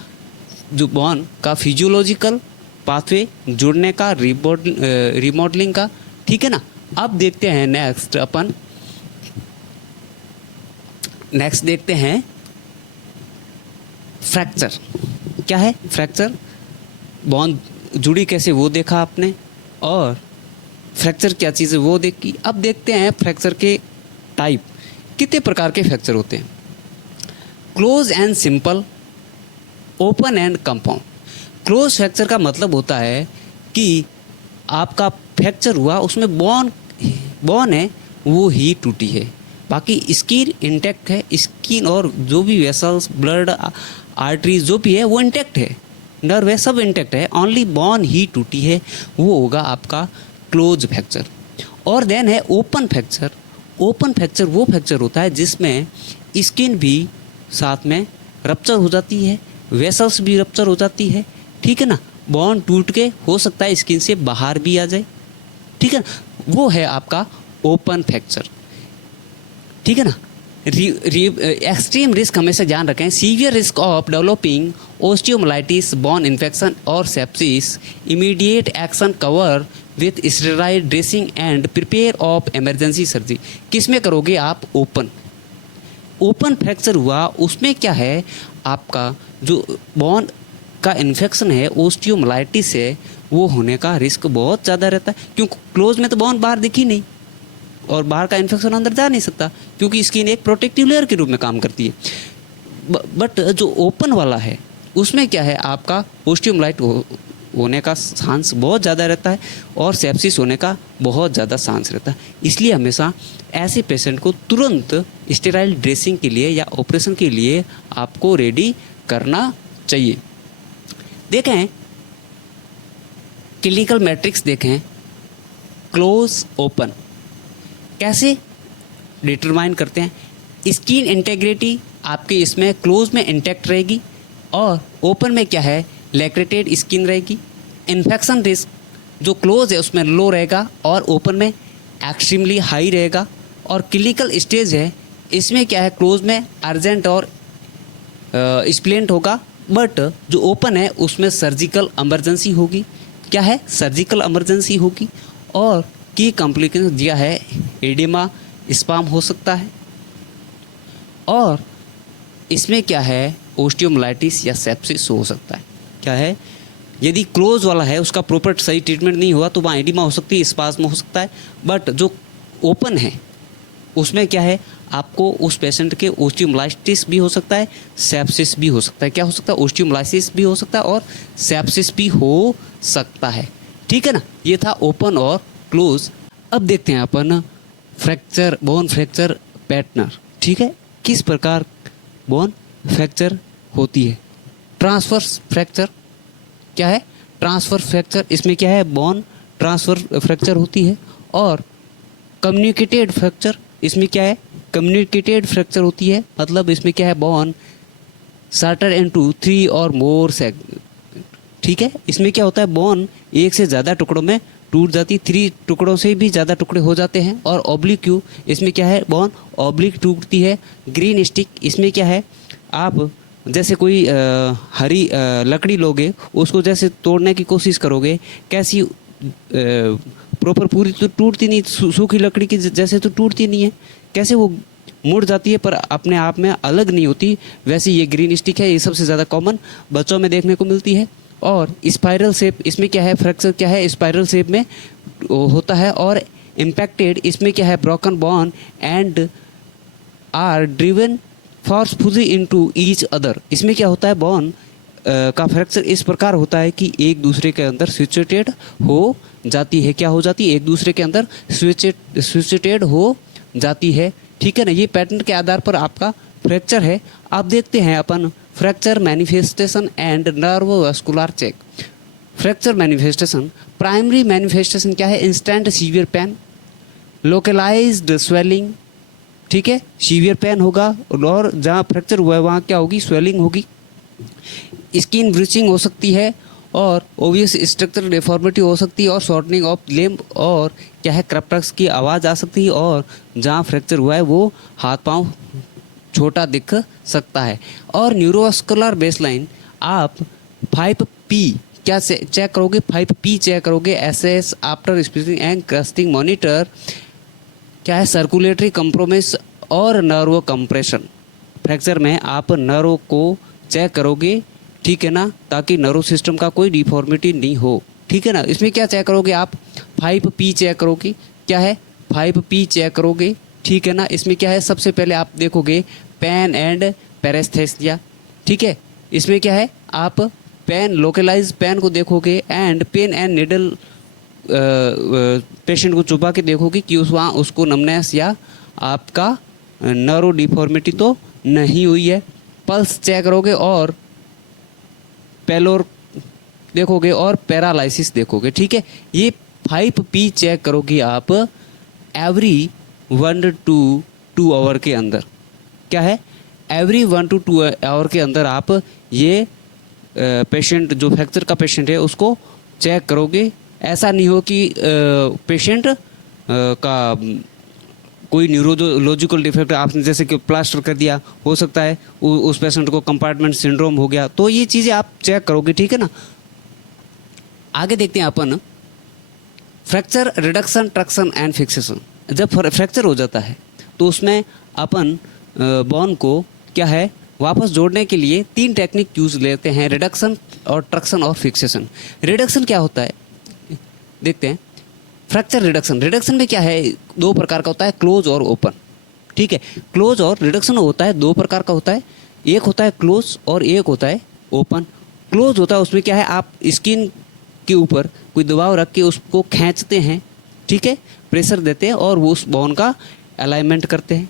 जो बोन का फिजियोलॉजिकल पाथवे, जुड़ने का, रिमॉडलिंग का। ठीक है ना, अब देखते हैं नेक्स्ट देखते हैं फ्रैक्चर। क्या है फ्रैक्चर, बोन जुड़ी कैसे वो देखा आपने, और फ्रैक्चर क्या चीज़ है वो देखी। अब देखते हैं फ्रैक्चर के टाइप, कितने प्रकार के फ्रैक्चर होते हैं। Close and simple, open and compound. Close fracture का मतलब होता है कि आपका फ्रैक्चर हुआ, उसमें बोन है वो ही टूटी है, बाकी स्किन इंटैक्ट है, स्किन और जो भी वेसल्स, ब्लड, आर्टरीज जो भी है वो इंटैक्ट है, नर्व है, सब इंटैक्ट है, ओनली बोन ही टूटी है, वो होगा आपका क्लोज फ्रैक्चर। और देन है ओपन फ्रैक्चर। ओपन फ्रैक्चर वो फ्रैक्चर होता है जिसमें स्किन भी साथ में रप्चर हो जाती है, वेसल्स भी रप्चर हो जाती है। ठीक है ना, बोन टूट के हो सकता है स्किन से बाहर भी आ जाए। ठीक है, वो है आपका ओपन फ्रैक्चर। ठीक है ना, एक्सट्रीम रिस्क हमेशा ध्यान रखें, severe risk of developing osteomyelitis, bone infection और sepsis, immediate action cover with steroid dressing and prepare of emergency surgery. किस में करोगे आप, ओपन फ्रैक्चर हुआ, उसमें क्या है आपका जो बोन का इन्फेक्शन है, ओस्टियोमाइलिटिस है, वो होने का रिस्क बहुत ज़्यादा रहता है, क्योंकि क्लोज में तो बोन बाहर दिखी नहीं और बाहर का इन्फेक्शन अंदर जा नहीं सकता, क्योंकि स्किन एक प्रोटेक्टिव लेयर के रूप में काम करती है। बट जो ओपन वाला है उसमें क्या है आपका ओस्टियोमाइलिटिस होने का चांस बहुत ज़्यादा रहता है और सेप्सिस होने का बहुत ज़्यादा चांस रहता है। इसलिए हमेशा ऐसे पेशेंट को तुरंत स्टेराइल ड्रेसिंग के लिए या ऑपरेशन के लिए आपको रेडी करना चाहिए। देखें क्लिनिकल मैट्रिक्स, देखें क्लोज ओपन कैसे डिटरमाइन करते हैं। स्किन इंटेग्रिटी आपके इसमें क्लोज में इंटैक्ट रहेगी और ओपन में क्या है लैक्रेटेड स्किन रहेगी। इन्फेक्शन रिस्क जो क्लोज है उसमें लो रहेगा और ओपन में एक्सट्रीमली हाई रहेगा। और क्लिनिकल स्टेज है इसमें क्या है क्लोज में अर्जेंट और स्प्लेंट होगा, बट जो ओपन है उसमें सर्जिकल इमरजेंसी होगी। क्या है, सर्जिकल इमरजेंसी होगी। और की कॉम्प्लिकेशन दिया है एडिमा, स्पाम हो सकता है। और इसमें क्या है ओस्टियोमाइलिटिस या सेप्सिस हो सकता है। क्या है, यदि क्लोज वाला है उसका प्रॉपर सही ट्रीटमेंट नहीं हुआ तो वहाँ एडिमा हो सकती है, स्पाज्म हो सकता है। बट जो ओपन है उसमें क्या है आपको उस पेशेंट के ओस्टियोमाइलिटिस भी हो सकता है, सेप्सिस भी हो सकता है। क्या हो सकता है, ओस्टियोमाइलिटिस भी हो सकता है और सेप्सिस भी हो सकता है। ठीक है ना, ये था ओपन और क्लोज। अब देखते हैं अपन फ्रैक्चर, बोन फ्रैक्चर पैटर्न। ठीक है, किस प्रकार बोन फ्रैक्चर होती है। ट्रांसवर्स फ्रैक्चर, क्या है ट्रांसवर्स फ्रैक्चर, इसमें क्या है बोन ट्रांसफर फ्रैक्चर होती है। और कम्युनिकेटेड फ्रैक्चर, इसमें क्या है, कम्युनिकेटेड फ्रैक्चर होती है, मतलब इसमें क्या है, बोन शार्टर इनटू 3 और मोर सेगमेंट। ठीक है, इसमें क्या होता है, बोन एक से ज़्यादा टुकड़ों में टूट जाती है, 3 टुकड़ों से भी ज़्यादा टुकड़े हो जाते हैं। और ऑब्लिक्यू, इसमें क्या है, बोन ऑब्लिक टूटती है। ग्रीन स्टिक, इसमें क्या है, आप जैसे कोई हरी लकड़ी लोगे, उसको जैसे तोड़ने की कोशिश करोगे, कैसी प्रॉपर पूरी तो टूटती नहीं, सूखी लकड़ी की जैसे तो टूटती नहीं है, कैसे वो मुड़ जाती है पर अपने आप में अलग नहीं होती, वैसे ये ग्रीन स्टिक है, ये सबसे ज़्यादा कॉमन बच्चों में देखने को मिलती है। और स्पाइरल शेप, इसमें क्या है, फ्रैक्चर क्या है, स्पाइरल शेप में होता है। और इम्पैक्टेड, इसमें क्या है, broken bone and are driven forcefully into each other. इसमें क्या होता है, बोन का फ्रैक्चर इस प्रकार होता है कि एक दूसरे के अंदर स्विचेटेड हो जाती है, क्या हो जाती है, एक दूसरे के अंदर स्विचेटेड हो जाती है। ठीक है ना, ये पैटर्न के आधार पर आपका फ्रैक्चर है। अब देखते हैं अपन fracture manifestation and neurovascular check. Fracture manifestation, primary manifestation क्या है, instant severe pain, localised swelling. ठीक है, सीवियर पेन होगा और जहाँ फ्रैक्चर हुआ है वहाँ क्या होगी, स्वेलिंग होगी। स्किन ब्रीचिंग हो सकती है और ओवियस स्ट्रक्चरल डिफॉर्मिटी हो सकती है और शॉर्टनिंग ऑफ लिम्ब और क्या है, क्रैप्टक्स की आवाज़ आ सकती है। और जहाँ फ्रैक्चर हुआ है वो हाथ पांव छोटा दिख सकता है। और न्यूरोवास्कुलर बेसलाइन आप 5P क्या चेक करोगे, 5P चेक करोगे, S S after splinting and casting monitor क्या है, सर्कुलेटरी कंप्रोमिस और नर्व कंप्रेशन। फ्रैक्चर में आप नर्व को चेक करोगे, ठीक है ना, ताकि नर्व सिस्टम का कोई डिफॉर्मिटी नहीं हो। ठीक है ना, इसमें क्या चेक करोगे आप, 5P चेक करोगे, क्या है, 5P चेक करोगे। ठीक है ना, इसमें क्या है, सबसे पहले आप देखोगे पेन एंड पैरेस्थेसिया। ठीक है, इसमें क्या है, आप पेन, लोकलाइज पेन को देखोगे and pain and needle patient को चुपा के देखोगे कि वहाँ उसको नमनेस या आपका नर्व डिफॉर्मिटी तो नहीं हुई है। पल्स चेक करोगे और पेलोर देखोगे और पैरालाइसिस देखोगे। ठीक है, ये 5P चेक करोगे आप एवरी 1 to 2 आवर के अंदर। क्या है, एवरी 1 to 2 आवर के अंदर आप ये पेशेंट, जो फ्रैक्चर का पेशेंट है, उसको चेक करोगे। ऐसा नहीं हो कि पेशेंट का कोई न्यूरोलॉजिकल डिफेक्ट आपने जैसे कि प्लास्टर कर दिया, हो सकता है उस पेशेंट को कंपार्टमेंट सिंड्रोम हो गया, तो ये चीज़ें आप चेक करोगे। ठीक है ना, आगे देखते हैं अपन fracture reduction, traction and fixation. जब फ्रैक्चर हो जाता है तो उसमें अपन बोन को क्या है, वापस जोड़ने के लिए 3 टेक्निक यूज लेते हैं, रिडक्शन और ट्रक्शन और फिक्सेशन। रिडक्शन क्या होता है, देखते हैं। फ्रैक्चर रिडक्शन, रिडक्शन में क्या है, 2 प्रकार का होता है, क्लोज और ओपन। ठीक है, क्लोज और रिडक्शन होता है 2 प्रकार का होता है, एक होता है क्लोज और एक होता है ओपन। क्लोज होता है, उसमें क्या है, आप स्किन के ऊपर कोई दबाव रख के उसको खींचते हैं, ठीक है, प्रेशर देते हैं और वो उस बोन का अलाइनमेंट करते हैं।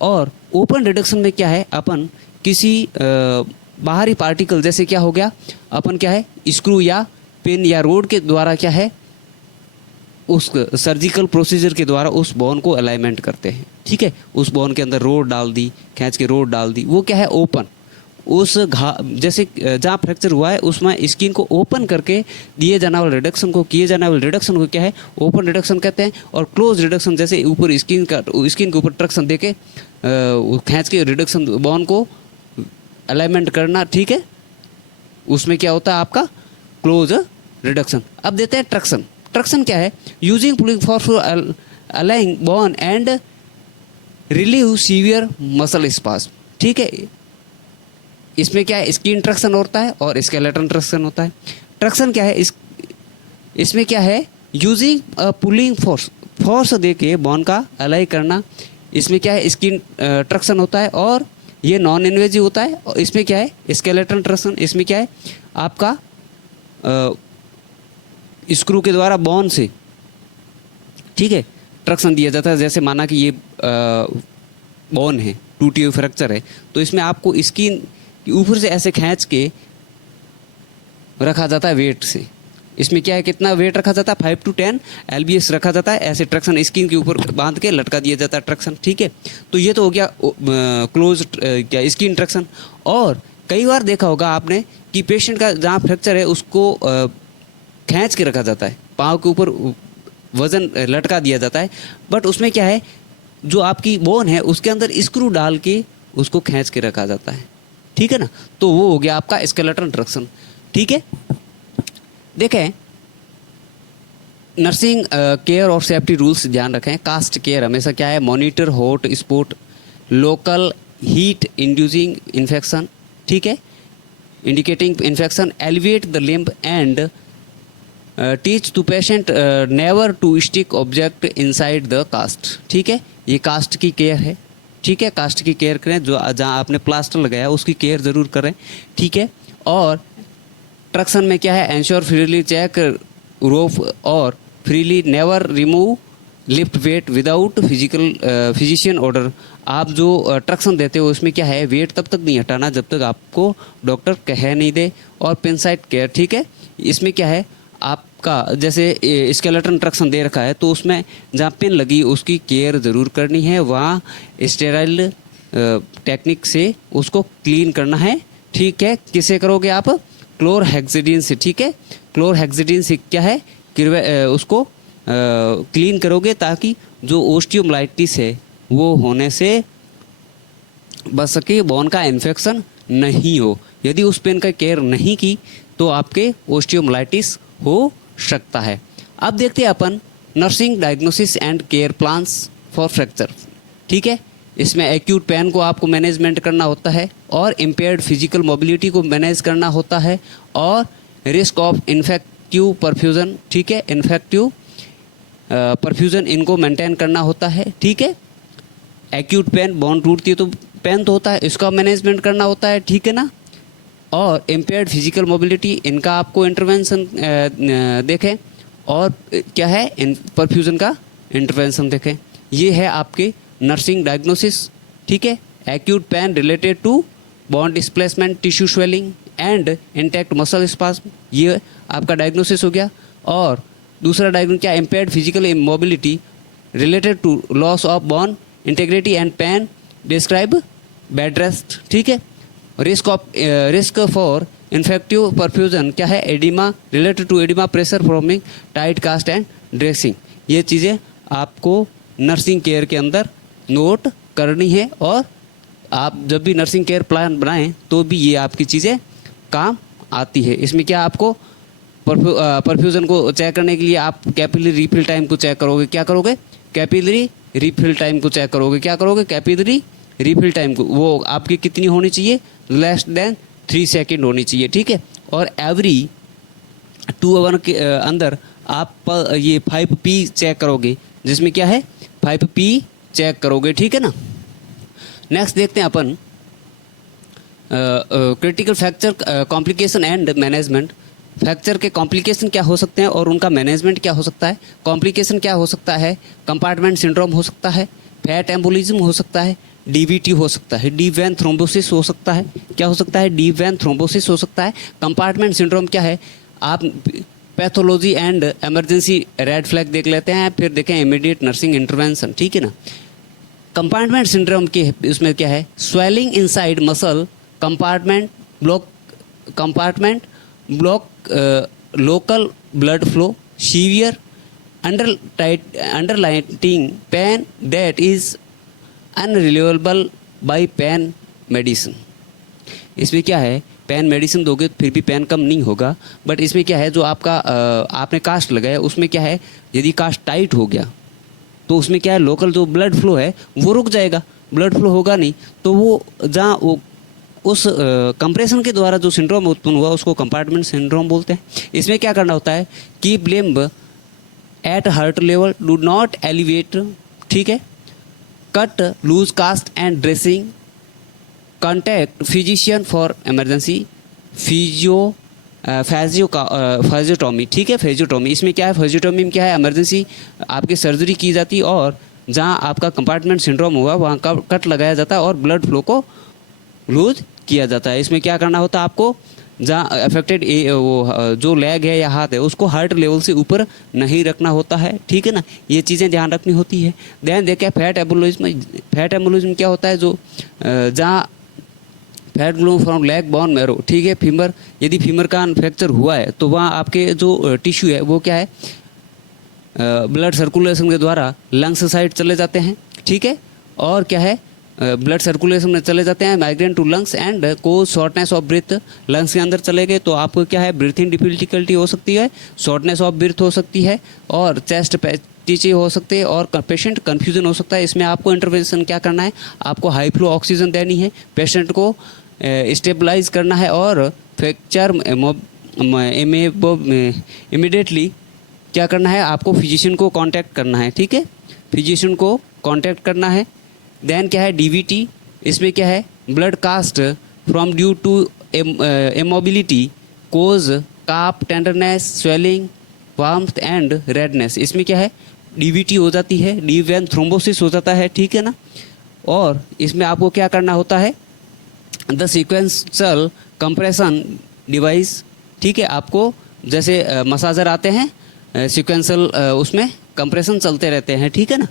और ओपन रिडक्शन में क्या है, अपन किसी बाहरी पार्टिकल, जैसे क्या हो गया, अपन क्या है, स्क्रू या पिन या रोड के द्वारा क्या है, उस सर्जिकल प्रोसीजर के द्वारा उस बोन को अलाइनमेंट करते हैं। ठीक है, उस बोन के अंदर रोड डाल दी, खींच के रोड डाल दी, वो क्या है, ओपन। उस जैसे जहाँ फ्रैक्चर हुआ है उसमें स्किन को ओपन करके दिए जाने वाले रिडक्शन को, किए जाने वाले रिडक्शन को क्या है, ओपन रिडक्शन कहते हैं। और क्लोज रिडक्शन, जैसे ऊपर स्किन के ऊपर ट्रक्शन दे के खींच के रिडक्शन बोन को अलाइनमेंट करना, ठीक है, उसमें क्या होता है आपका क्लोज रिडक्शन। अब देते हैं ट्रक्शन। ट्रक्शन क्या है, यूजिंग पुलिंग फोर्स अलाइंग bone and relieve severe muscle spasm. ठीक है, इसमें क्या है, स्किन ट्रक्शन होता है और स्केलेटन ट्रक्शन होता है। ट्रक्शन क्या है, इसमें क्या है, यूजिंग पुलिंग फोर्स दे के बोन का अलाई करना। इसमें क्या है, स्किन ट्रक्शन होता है और ये नॉन इन्वेजिव होता है। और इसमें क्या है, स्केलेटन ट्रक्शन, इसमें क्या है, आपका स्क्रू के द्वारा बोन से, ठीक है, ट्रक्शन दिया जाता है। जैसे माना कि ये बोन है, टूटी हुई फ्रैक्चर है, तो इसमें आपको स्किन ऊपर से ऐसे खींच के रखा जाता है वेट से। इसमें क्या है, कितना वेट रखा जाता है, 5 to 10 LBS रखा जाता है। ऐसे ट्रक्शन स्किन के ऊपर बांध के लटका दिया जाता है ट्रक्शन, ठीक है। तो ये तो हो गया क्लोज क्या स्किन ट्रक्शन। और कई बार देखा होगा आपने कि पेशेंट का जहाँ फ्रैक्चर है उसको खींच के रखा जाता है, पाँव के ऊपर वजन लटका दिया जाता है, बट उसमें क्या है, जो आपकी बोन है उसके अंदर स्क्रू डाल के उसको खींच के रखा जाता है, ठीक है ना। तो वो हो गया आपका स्केलेटल ट्रक्शन, ठीक है। देखें, नर्सिंग केयर और सेफ्टी रूल्स ध्यान रखें। कास्ट केयर हमेशा क्या है, monitor hot spot, local heat inducing infection, ठीक है, indicating infection, elevate the limb and teach to patient never to stick object inside the cast, ठीक है। ये कास्ट की केयर है, ठीक है। कास्ट की केयर करें, जो जहाँ आपने प्लास्टर लगाया उसकी केयर ज़रूर करें, ठीक है। और ट्रक्शन में क्या है, एंश्योर फ्रीली चेक रोप और freely never remove lift weight without physician order. आप जो ट्रक्शन देते हो उसमें क्या है, वेट तब तक नहीं हटाना जब तक आपको डॉक्टर कह नहीं दे। और पिनसाइड केयर, ठीक है। इसमें क्या है, आपका जैसे स्केलेटन ट्रक्शन दे रखा है तो उसमें जहाँ पिन लगी उसकी केयर ज़रूर करनी है, वहाँ स्टेराइल टेक्निक से उसको क्लीन करना है, ठीक है। किसे करोगे आप, क्लोरहेक्सिडिन से, ठीक है। क्लोरहेक्सिडिन से क्या है, उसको क्लीन करोगे ताकि जो ओस्टियोमाइलाइटिस है वो होने से बच सके, बोन का इन्फेक्शन नहीं हो। यदि उस पेन का केयर नहीं की तो आपके ओस्टियोमाइलाइटिस हो सकता है। अब देखते हैं अपन nursing diagnosis and care plans for fracture, ठीक है। इसमें एक्यूट पेन को आपको मैनेजमेंट करना होता है और इम्पेयर्ड फिजिकल मोबिलिटी को मैनेज करना होता है और रिस्क ऑफ इन्फेक्टिव परफ्यूजन, ठीक है, इन्फेक्टिव परफ्यूजन इनको मेंटेन करना होता है, ठीक है। एक्यूट पेन, बोन टूटती है तो पेन तो होता है, इसका मैनेजमेंट करना होता है, ठीक है ना। और इम्पेयर्ड फिजिकल मोबिलिटी, इनका आपको इंटरवेंशन देखें और क्या है, परफ्यूजन का इंटरवेंशन देखें। ये है आपके नर्सिंग डायग्नोसिस, ठीक है। Acute pain related to bone displacement, tissue swelling and intact muscle spasm, ये आपका डायग्नोसिस हो गया। और दूसरा डायग्नोसिस क्या, impaired physical mobility related to loss of bone integrity and pain describe bed rest, ठीक है। रिस्क फॉर इन्फेक्टिव परफ्यूजन क्या है, oedema related to oedema, pressure from tight cast and dressing. ये चीज़ें आपको नर्सिंग केयर के अंदर नोट करनी है और आप जब भी नर्सिंग केयर प्लान बनाएं तो भी ये आपकी चीज़ें काम आती है। इसमें क्या, आपको परफ्यूजन को चेक करने के लिए आप कैपिलरी रिफिल टाइम को चेक करोगे, क्या करोगे, कैपिलरी रिफिल टाइम को चेक करोगे, क्या करोगे, कैपिलरी रिफिल टाइम को, वो आपकी कितनी होनी चाहिए, लेस देन 3 सेकेंड होनी चाहिए, ठीक है। और एवरी 2 आवर के अंदर आप ये 5P चेक करोगे, जिसमें क्या है 5P चेक करोगे, ठीक है ना। नेक्स्ट देखते हैं अपन critical fracture complication and management. Fracture के कॉम्प्लिकेशन क्या हो सकते हैं और उनका मैनेजमेंट क्या हो सकता है। कॉम्प्लिकेशन क्या हो सकता है, कंपार्टमेंट सिंड्रोम हो सकता है, फैट एम्बोलिज्म हो सकता है, DVT हो सकता है, डीप वेन थ्रोम्बोसिस हो सकता है, क्या हो सकता है, डीप वेन थ्रोम्बोसिस हो सकता है। कंपार्टमेंट सिंड्रोम क्या है, आप pathology and emergency red flag देख लेते हैं, फिर देखें इमीडिएट नर्सिंग इंटरवेंशन, ठीक है ना। कंपार्टमेंट सिंड्रोम के उसमें क्या है, swelling inside muscle compartment block, local blood flow, severe underlying pain that is unrelievable by pain medicine. इसमें क्या है, पेन मेडिसिन दोगे फिर भी पेन कम नहीं होगा, बट इसमें क्या है, जो आपका आपने कास्ट लगाया उसमें क्या है, यदि कास्ट टाइट हो गया तो उसमें क्या है, लोकल जो ब्लड फ्लो है वो रुक जाएगा, ब्लड फ्लो होगा नहीं तो वो जहाँ वो उस कंप्रेशन के द्वारा जो सिंड्रोम उत्पन्न हुआ उसको कंपार्टमेंट सिंड्रोम बोलते हैं। इसमें क्या करना होता है, keep limb at heart level, do not elevate, ठीक है, cut loose cast and dressing, contact physician for emergency, fasciotomy, ठीक है, फेजियोटॉमी। इसमें क्या है, फेजियोटॉमी में क्या है, इमरजेंसी आपकी सर्जरी की जाती है और जहाँ आपका कंपार्टमेंट सिंड्रोम हुआ वहाँ कट लगाया जाता है और ब्लड फ्लो को लूज किया जाता है। इसमें क्या करना होता है, आपको जहाँ अफेक्टेड वो जो लेग है या हाथ है उसको हार्ट लेवल से ऊपर नहीं रखना होता है, ठीक है ना, ये चीज़ें ध्यान रखनी होती है। देन देखिए फैट एम्बोलिज्म। फैट एम्बोलिज्म क्या होता है, जो जहाँ fat glow from leg bone marrow, ठीक है, फीमर, यदि फीमर का फ्रैक्चर हुआ है तो वहाँ आपके जो टिश्यू है वो क्या है, ब्लड सर्कुलेशन के द्वारा लंग्स साइड चले जाते हैं, ठीक है, और क्या है, ब्लड सर्कुलेशन में चले जाते हैं, migrate to lungs and cause shortness of breath. Lungs के अंदर चले गए तो आपको क्या है, ब्रीथिंग डिफिकल्टी हो सकती है, शॉर्टनेस ऑफ ब्रीथ हो सकती है, और चेस्ट टीचे हो सकते हैं, और पेशेंट कन्फ्यूजन हो सकता है। इसमें आपको इंटरवेंशन क्या करना है, आपको हाई फ्लो ऑक्सीजन देनी है, पेशेंट को स्टेबलाइज करना है, और फ्रैक्चर इमीडिएटली क्या करना है, आपको फिजिशियन को कांटेक्ट करना है, ठीक है, फिजिशियन को कांटेक्ट करना है। देन क्या है, डीवीटी, इसमें क्या है, blood cast from due to immobility cause calf tenderness swelling warmth and redness. इसमें क्या है, डीवीटी हो जाती है, डी वेन थ्रोम्बोसिस हो जाता है, ठीक है ना। और इसमें आपको क्या करना होता है, द सीक्वेंशियल कंप्रेशन डिवाइस, ठीक है, आपको जैसे मसाजर आते हैं सीक्वेंशियल, उसमें कंप्रेशन चलते रहते हैं, ठीक है ना।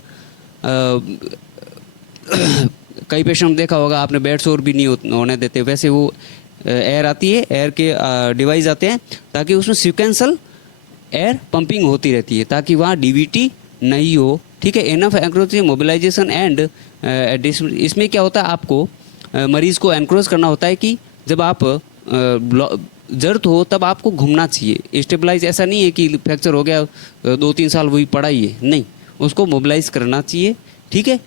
कई पेशेंट देखा होगा आपने, बेड शोर भी नहीं होने देते, वैसे वो एयर आती है, एयर के डिवाइस आते हैं ताकि उसमें सीक्वेंशियल एयर पंपिंग होती रहती है, ताकि वहाँ डीवीटी नहीं हो, ठीक है। इनफ एंक्रोच मोबिलाइजेशन एंड इसमें क्या होता है, आपको मरीज़ को एनक्रोच करना होता है कि जब आप जरूरत हो तब आपको घूमना चाहिए। स्टेबलाइज ऐसा नहीं है कि फ्रैक्चर हो गया 2-3 साल वही पड़ा ही है, नहीं, उसको मोबिलाइज करना चाहिए, ठीक है,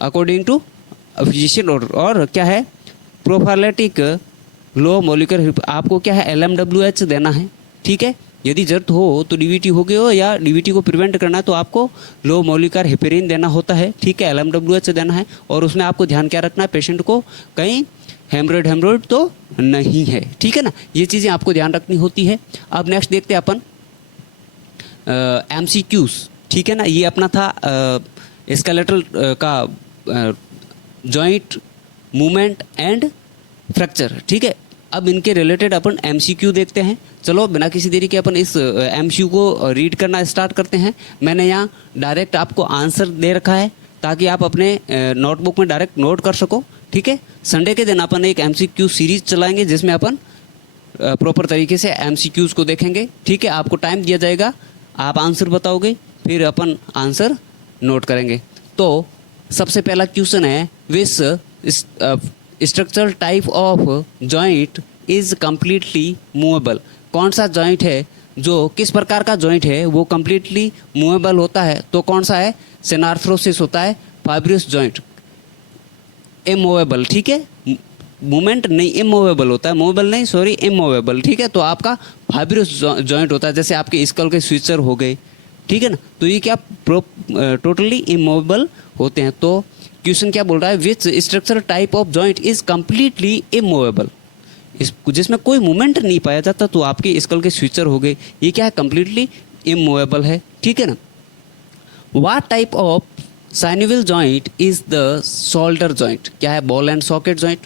अकॉर्डिंग टू फिजिशियन। और क्या है, प्रोफाइलेटिक लो मोलिकुलर, आपको क्या है, LMWH देना है, ठीक है। यदि जरूरत हो तो डीवीटी हो गई हो या डीवीटी को प्रिवेंट करना है तो आपको लो मोलिकुलर हेपेरिन देना होता है, ठीक है, LMWH देना है। और उसमें आपको ध्यान क्या रखना है, पेशेंट को कहीं हेमरोइड तो नहीं है, ठीक है ना, ये चीज़ें आपको ध्यान रखनी होती है। अब नेक्स्ट देखते हैं अपन MCQs, ठीक है ना, ये अपना था स्केलेटल का जॉइंट मूवमेंट एंड फ्रैक्चर, ठीक है। अब इनके रिलेटेड अपन MCQ देखते हैं। चलो बिना किसी देरी के अपन इस MCQ को रीड करना स्टार्ट करते हैं। मैंने यहाँ डायरेक्ट आपको आंसर दे रखा है ताकि आप अपने नोटबुक में डायरेक्ट नोट कर सको, ठीक है। संडे के दिन अपन एक MCQ सीरीज चलाएंगे जिसमें अपन प्रॉपर तरीके से MCQs को देखेंगे, ठीक है। आपको टाइम दिया जाएगा, आप आंसर बताओगे, फिर अपन आंसर नोट करेंगे। तो सबसे पहला क्वेश्चन है, which structural type of joint is completely movable. कौन सा जॉइंट है, जो किस प्रकार का जॉइंट है वो कम्प्लीटली मूवेबल होता है, तो कौन सा है, सिनार्थ्रोसिस होता है। फाइब्रस जॉइंट इमूवेबल, ठीक है, मूवमेंट नहीं, इमूवेबल होता है, मूवेबल नहीं, सॉरी, इमूवेबल, ठीक है। तो आपका फाइब्रस जॉइंट होता है, जैसे आपके स्कल के स्विचर हो गए, ठीक है ना, तो ये क्या टोटली इमूवेबल होते हैं। तो क्वेश्चन क्या बोल रहा है, which structural type of joint is completely immovable, जिसमें कोई मूवमेंट नहीं पाया जाता, तो आपके स्कल के स्विचर हो गए, ये क्या है, कम्प्लीटली इमूवेबल है, ठीक है ना। What type of synovial joint is the shoulder joint, क्या है, बॉल एंड सॉकेट जॉइंट,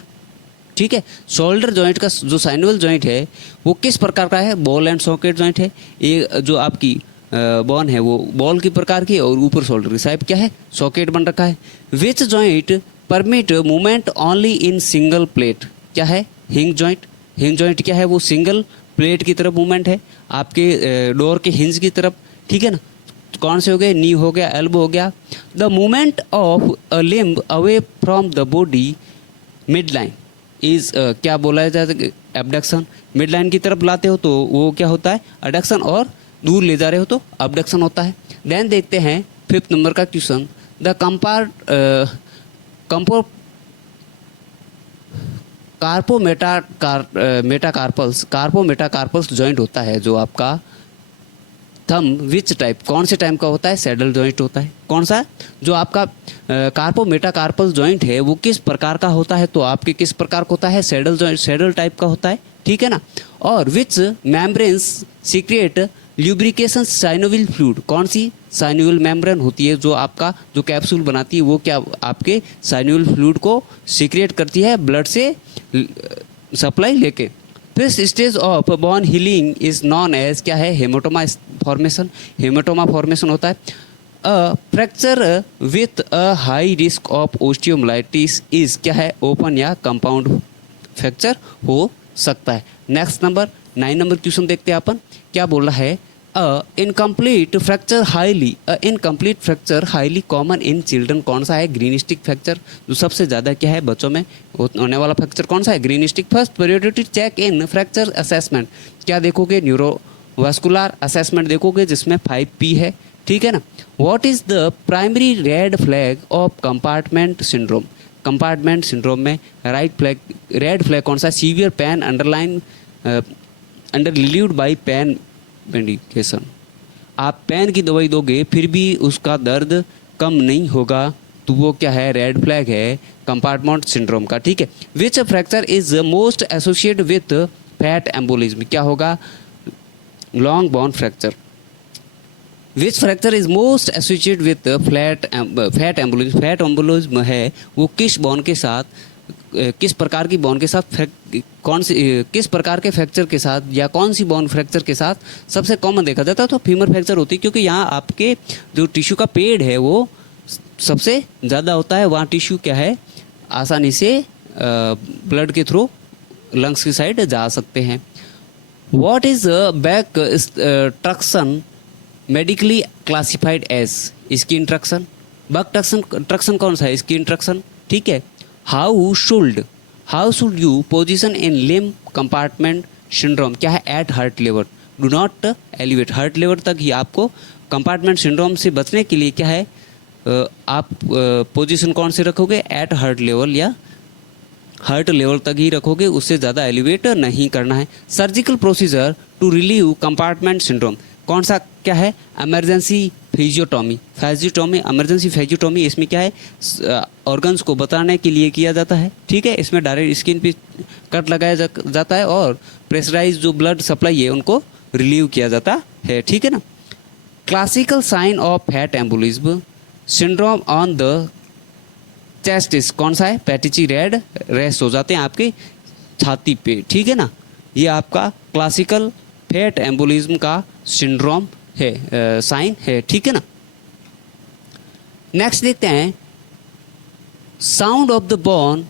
ठीक है। शोल्डर जॉइंट का जो साइनोवियल जॉइंट है वो किस प्रकार का है, बॉल एंड सॉकेट जॉइंट है। ये जो आपकी बोन है वो बॉल की प्रकार की, और ऊपर शोल्डर की साइड क्या है, सॉकेट बन रखा है। Which joint permit movement only in single plate, क्या है, हिंज जॉइंट। हिंज जॉइंट क्या है, वो सिंगल प्लेट की तरफ मूवमेंट है, आपके डोर के हिंज की तरफ, ठीक है ना। कौन से हो गए, नी हो गया, एल्बो हो गया। The movement of a limb away from the body mid line is, क्या बोला जाता है, एबडक्शन। मिड लाइन की तरफ लाते हो तो वो क्या होता है, एडक्शन, और दूर ले जा रहे हो तो अबडक्शन होता है। देन देखते हैं 5th नंबर का क्वेश्चन, द कार्पोमेटाकार्पल्स जॉइंट होता है जो आपका थंब, विच टाइप, कौन से टाइप का होता है, सैडल जॉइंट होता है। कौन सा, जो आपका कार्पोमेटाकार्पल जॉइंट है वो किस प्रकार का होता है, तो आपके किस प्रकार का होता है, सैडल जॉइंट, सैडल टाइप का होता है, ठीक है ना। और which membranes secrete lubrication synovial fluid, कौन सी साइनोवियल मेम्ब्रेन होती है जो आपका जो कैप्सूल बनाती है वो क्या आपके साइनोवियल फ्लूइड को सीक्रेट करती है ब्लड से सप्लाई लेके। First stage of bone healing is known as क्या है, हेमाटोमा फॉर्मेशन। हेमाटोमा फॉर्मेशन होता है। Fracture with a high risk of osteomyelitis is क्या है, ओपन या कंपाउंड फ्रैक्चर हो सकता है। नेक्स्ट नंबर 9 नंबर क्वेश्चन देखते हैं अपन, क्या बोल रहा है, incomplete fracture highly common in children. कौन सा है, ग्रीन स्टिक फ्रैक्चर, जो सबसे ज़्यादा क्या है बच्चों में होने वाला फ्रैक्चर कौन सा है, greenstick. First priority check in fracture assessment, क्या देखोगे, न्यूरोवास्कुलर असेसमेंट देखोगे जिसमें 5P है, ठीक है ना। What is the primary red flag of compartment syndrome. Compartment syndrome में रेड फ्लैग कौन सा, severe pain underline under relieved by pain medication. आप पेन की दवाई दोगे फिर भी उसका दर्द कम नहीं होगा, तो वो क्या है, रेड फ्लैग है कंपार्टमेंट सिंड्रोम का, ठीक है। Which fracture is most associate with fat embolism, क्या होगा, long bone fracture. Which fracture is most associate with fat embolism. Fat embolism है वो किस बोन के साथ, किस प्रकार की बोन के साथ, किस प्रकार के फ्रैक्चर के साथ या कौन सी बोन फ्रैक्चर के साथ सबसे कॉमन देखा जाता है, तो फीमर फ्रैक्चर होती है, क्योंकि यहाँ आपके जो टिश्यू का पेड़ है वो सबसे ज़्यादा होता है, वहाँ टिश्यू क्या है आसानी से ब्लड के थ्रू लंग्स की साइड जा सकते हैं। What is back traction medically classified as, skin traction. Buck traction कौन सा है, स्किन ट्रक्शन, ठीक है। How should you position in limb compartment syndrome, क्या है, at heart level, do not elevate. Heart level तक ही आपको कंपार्टमेंट सिंड्रोम से बचने के लिए क्या है, आप पोजीशन कौन से रखोगे, एट हार्ट लेवल या हार्ट लेवल तक ही रखोगे, उससे ज़्यादा एलिवेट नहीं करना है। Surgical procedure to relieve compartment syndrome कौन सा, क्या है, इमरजेंसी फिजियोटॉमी। इमरजेंसी फिजियोटॉमी, इसमें क्या है, ऑर्गन्स को बताने के लिए किया जाता है, ठीक है। इसमें डायरेक्ट स्किन पे कट लगाया जाता है और प्रेशराइज जो ब्लड सप्लाई है उनको रिलीव किया जाता है, ठीक है ना। Classical sign of fat embolism syndrome on the chest is कौन सा है, पैटिची रेड रेस हो जाते हैं आपके छाती पे, ठीक है ना। ये आपका क्लासिकल फैट एम्बोलिज्म का सिंड्रोम है, साइन है, ठीक है ना। नेक्स्ट देखते हैं, sound of the bone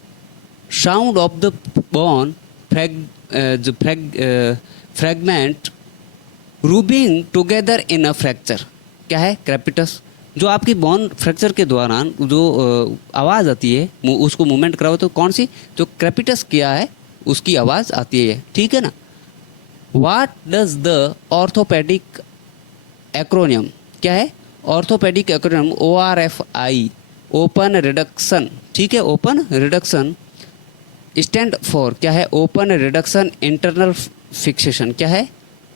fragment rubbing together in a fracture, क्या है, क्रेपिटस। जो आपकी बोन फ्रैक्चर के दौरान जो आवाज़ आती है उसको मूवमेंट कराओ तो कौन सी, जो क्रेपिटस किया है उसकी आवाज़ आती है, ठीक है ना। What does the orthopedic acronym, क्या है, orthopaedic acronym ORFI, open reduction, ठीक है, ओपन रिडक्शन स्टैंड फॉर, क्या है, ओपन रिडक्शन इंटरनल फिक्सेशन, क्या है,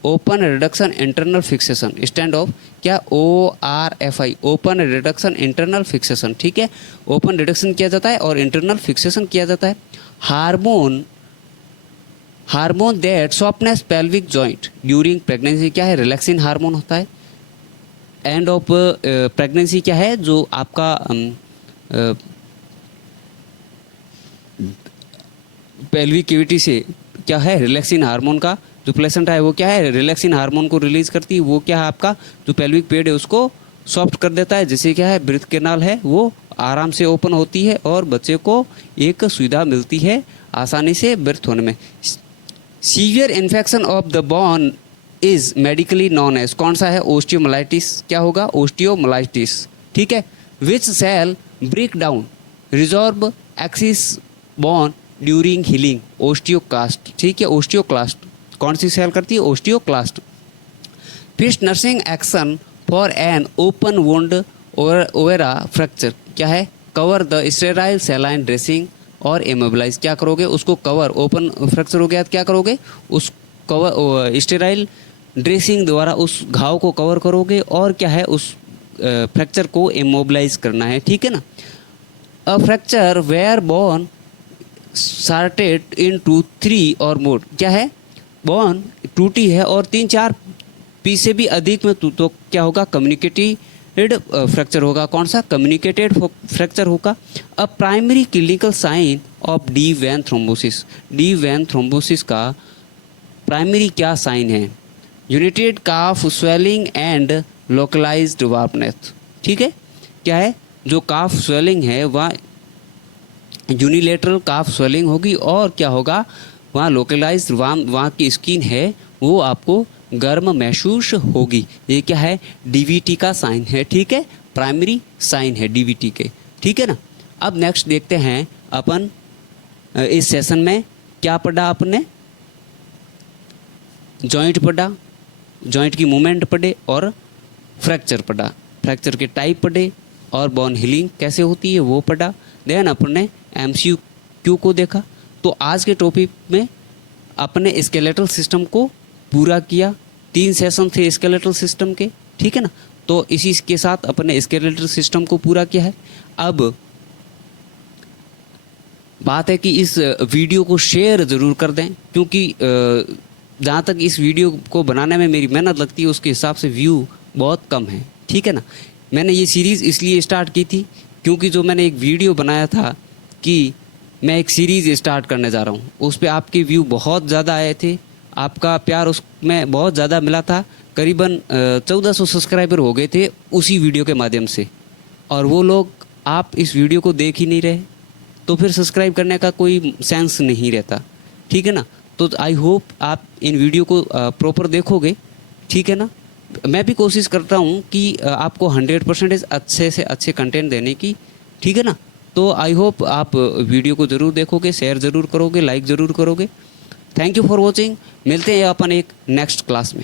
open reduction internal fixation stand of, क्या, ORFI, open reduction internal fixation, ठीक है। ओपन रिडक्शन किया जाता है और इंटरनल फिक्सेशन किया जाता है। Hormone that softness pelvic joint during pregnancy, क्या है, रिलैक्सिन हार्मोन होता है। एंड ऑफ प्रेगनेंसी क्या है, जो आपका पेल्विक कैविटी से क्या है, रिलैक्सिन हार्मोन का जो प्लेसेंटा है वो क्या है, रिलैक्सिन हार्मोन को रिलीज करती है, वो क्या है आपका जो पेल्विक पेड है उसको सॉफ्ट कर देता है, जिससे क्या है ब्रीथ कैनाल है वो आराम से ओपन होती है और बच्चे को एक सुविधा मिलती है आसानी से ब्रीथ होने में। Severe infection of the bone is medically known as, कौन सा है, ओस्टियोमाइलाइटिस, क्या होगा, ओस्टियोमाइलाइटिस, ठीक है। Which cell break down resorb excess bone during healing, osteoclast, ठीक है, ओस्टियोक्लास्ट, कौन सी सेल करती है, osteoclast. First nursing action for an open wound over a fracture, क्या है, cover the sterile saline dressing और इमोबिलाइज, क्या करोगे, उसको कवर, ओपन फ्रैक्चर हो गया तो क्या करोगे, उस कवर स्टेराइल ड्रेसिंग द्वारा उस घाव को कवर करोगे और क्या है उस फ्रैक्चर को इमोबिलाइज करना है, ठीक है ना। A fracture where bone shattered into 3 और मोर, क्या है, बोन टूटी है और 3-4 पीस से भी अधिक में तो क्या होगा, कम्युनिकेटेड फ्रैक्चर होगा, कौन सा, कम्युनिकेटेड फ्रैक्चर होगा। A primary clinical sign of deep vein thrombosis, deep vein thrombosis का प्राइमरी क्या साइन है? United calf swelling and localised warmness. ठीक है, क्या है? जो काफ स्वेलिंग है वह यूनिलेटरल काफ स्वेलिंग होगी, और क्या होगा, वहाँ लोकलाइज्ड वहाँ की स्किन है वो आपको गर्म महसूस होगी। ये क्या है? डीवीटी का साइन है। ठीक है, प्राइमरी साइन है डीवीटी के। ठीक है ना। अब नेक्स्ट देखते हैं अपन इस सेशन में क्या पढ़ा आपने? जॉइंट पढ़ा, जॉइंट की मूवमेंट पढ़े, और फ्रैक्चर पढ़ा, फ्रैक्चर के टाइप पढ़े, और बोन हीलिंग कैसे होती है वो पढ़ा। देन अपने एमसीक्यू को देखा। तो आज के टॉपिक में अपने स्केलेटल सिस्टम को पूरा किया। 3 सेशन थे स्केलेटल सिस्टम के। ठीक है ना। तो इसी के साथ अपने स्केलेटल सिस्टम को पूरा किया है। अब बात है कि इस वीडियो को शेयर ज़रूर कर दें, क्योंकि जहाँ तक इस वीडियो को बनाने में मेरी मेहनत लगती है उसके हिसाब से व्यू बहुत कम है। ठीक है ना। मैंने ये सीरीज़ इसलिए स्टार्ट की थी क्योंकि जो मैंने एक वीडियो बनाया था कि मैं एक सीरीज़ स्टार्ट करने जा रहा हूँ, उस पर आपके व्यू बहुत ज़्यादा आए थे, आपका प्यार उसमें बहुत ज़्यादा मिला था। करीबन 1400 सब्सक्राइबर हो गए थे उसी वीडियो के माध्यम से, और वो लोग आप इस वीडियो को देख ही नहीं रहे, तो फिर सब्सक्राइब करने का कोई सेंस नहीं रहता। ठीक है ना। तो आई होप आप इन वीडियो को प्रॉपर देखोगे। ठीक है ना। मैं भी कोशिश करता हूँ कि आपको 100% अच्छे से अच्छे कंटेंट देने की। ठीक है ना। तो आई होप आप वीडियो को ज़रूर देखोगे, शेयर ज़रूर करोगे, लाइक ज़रूर करोगे। Thank you for watching. मिलते हैं अपन एक नेक्स्ट क्लास में।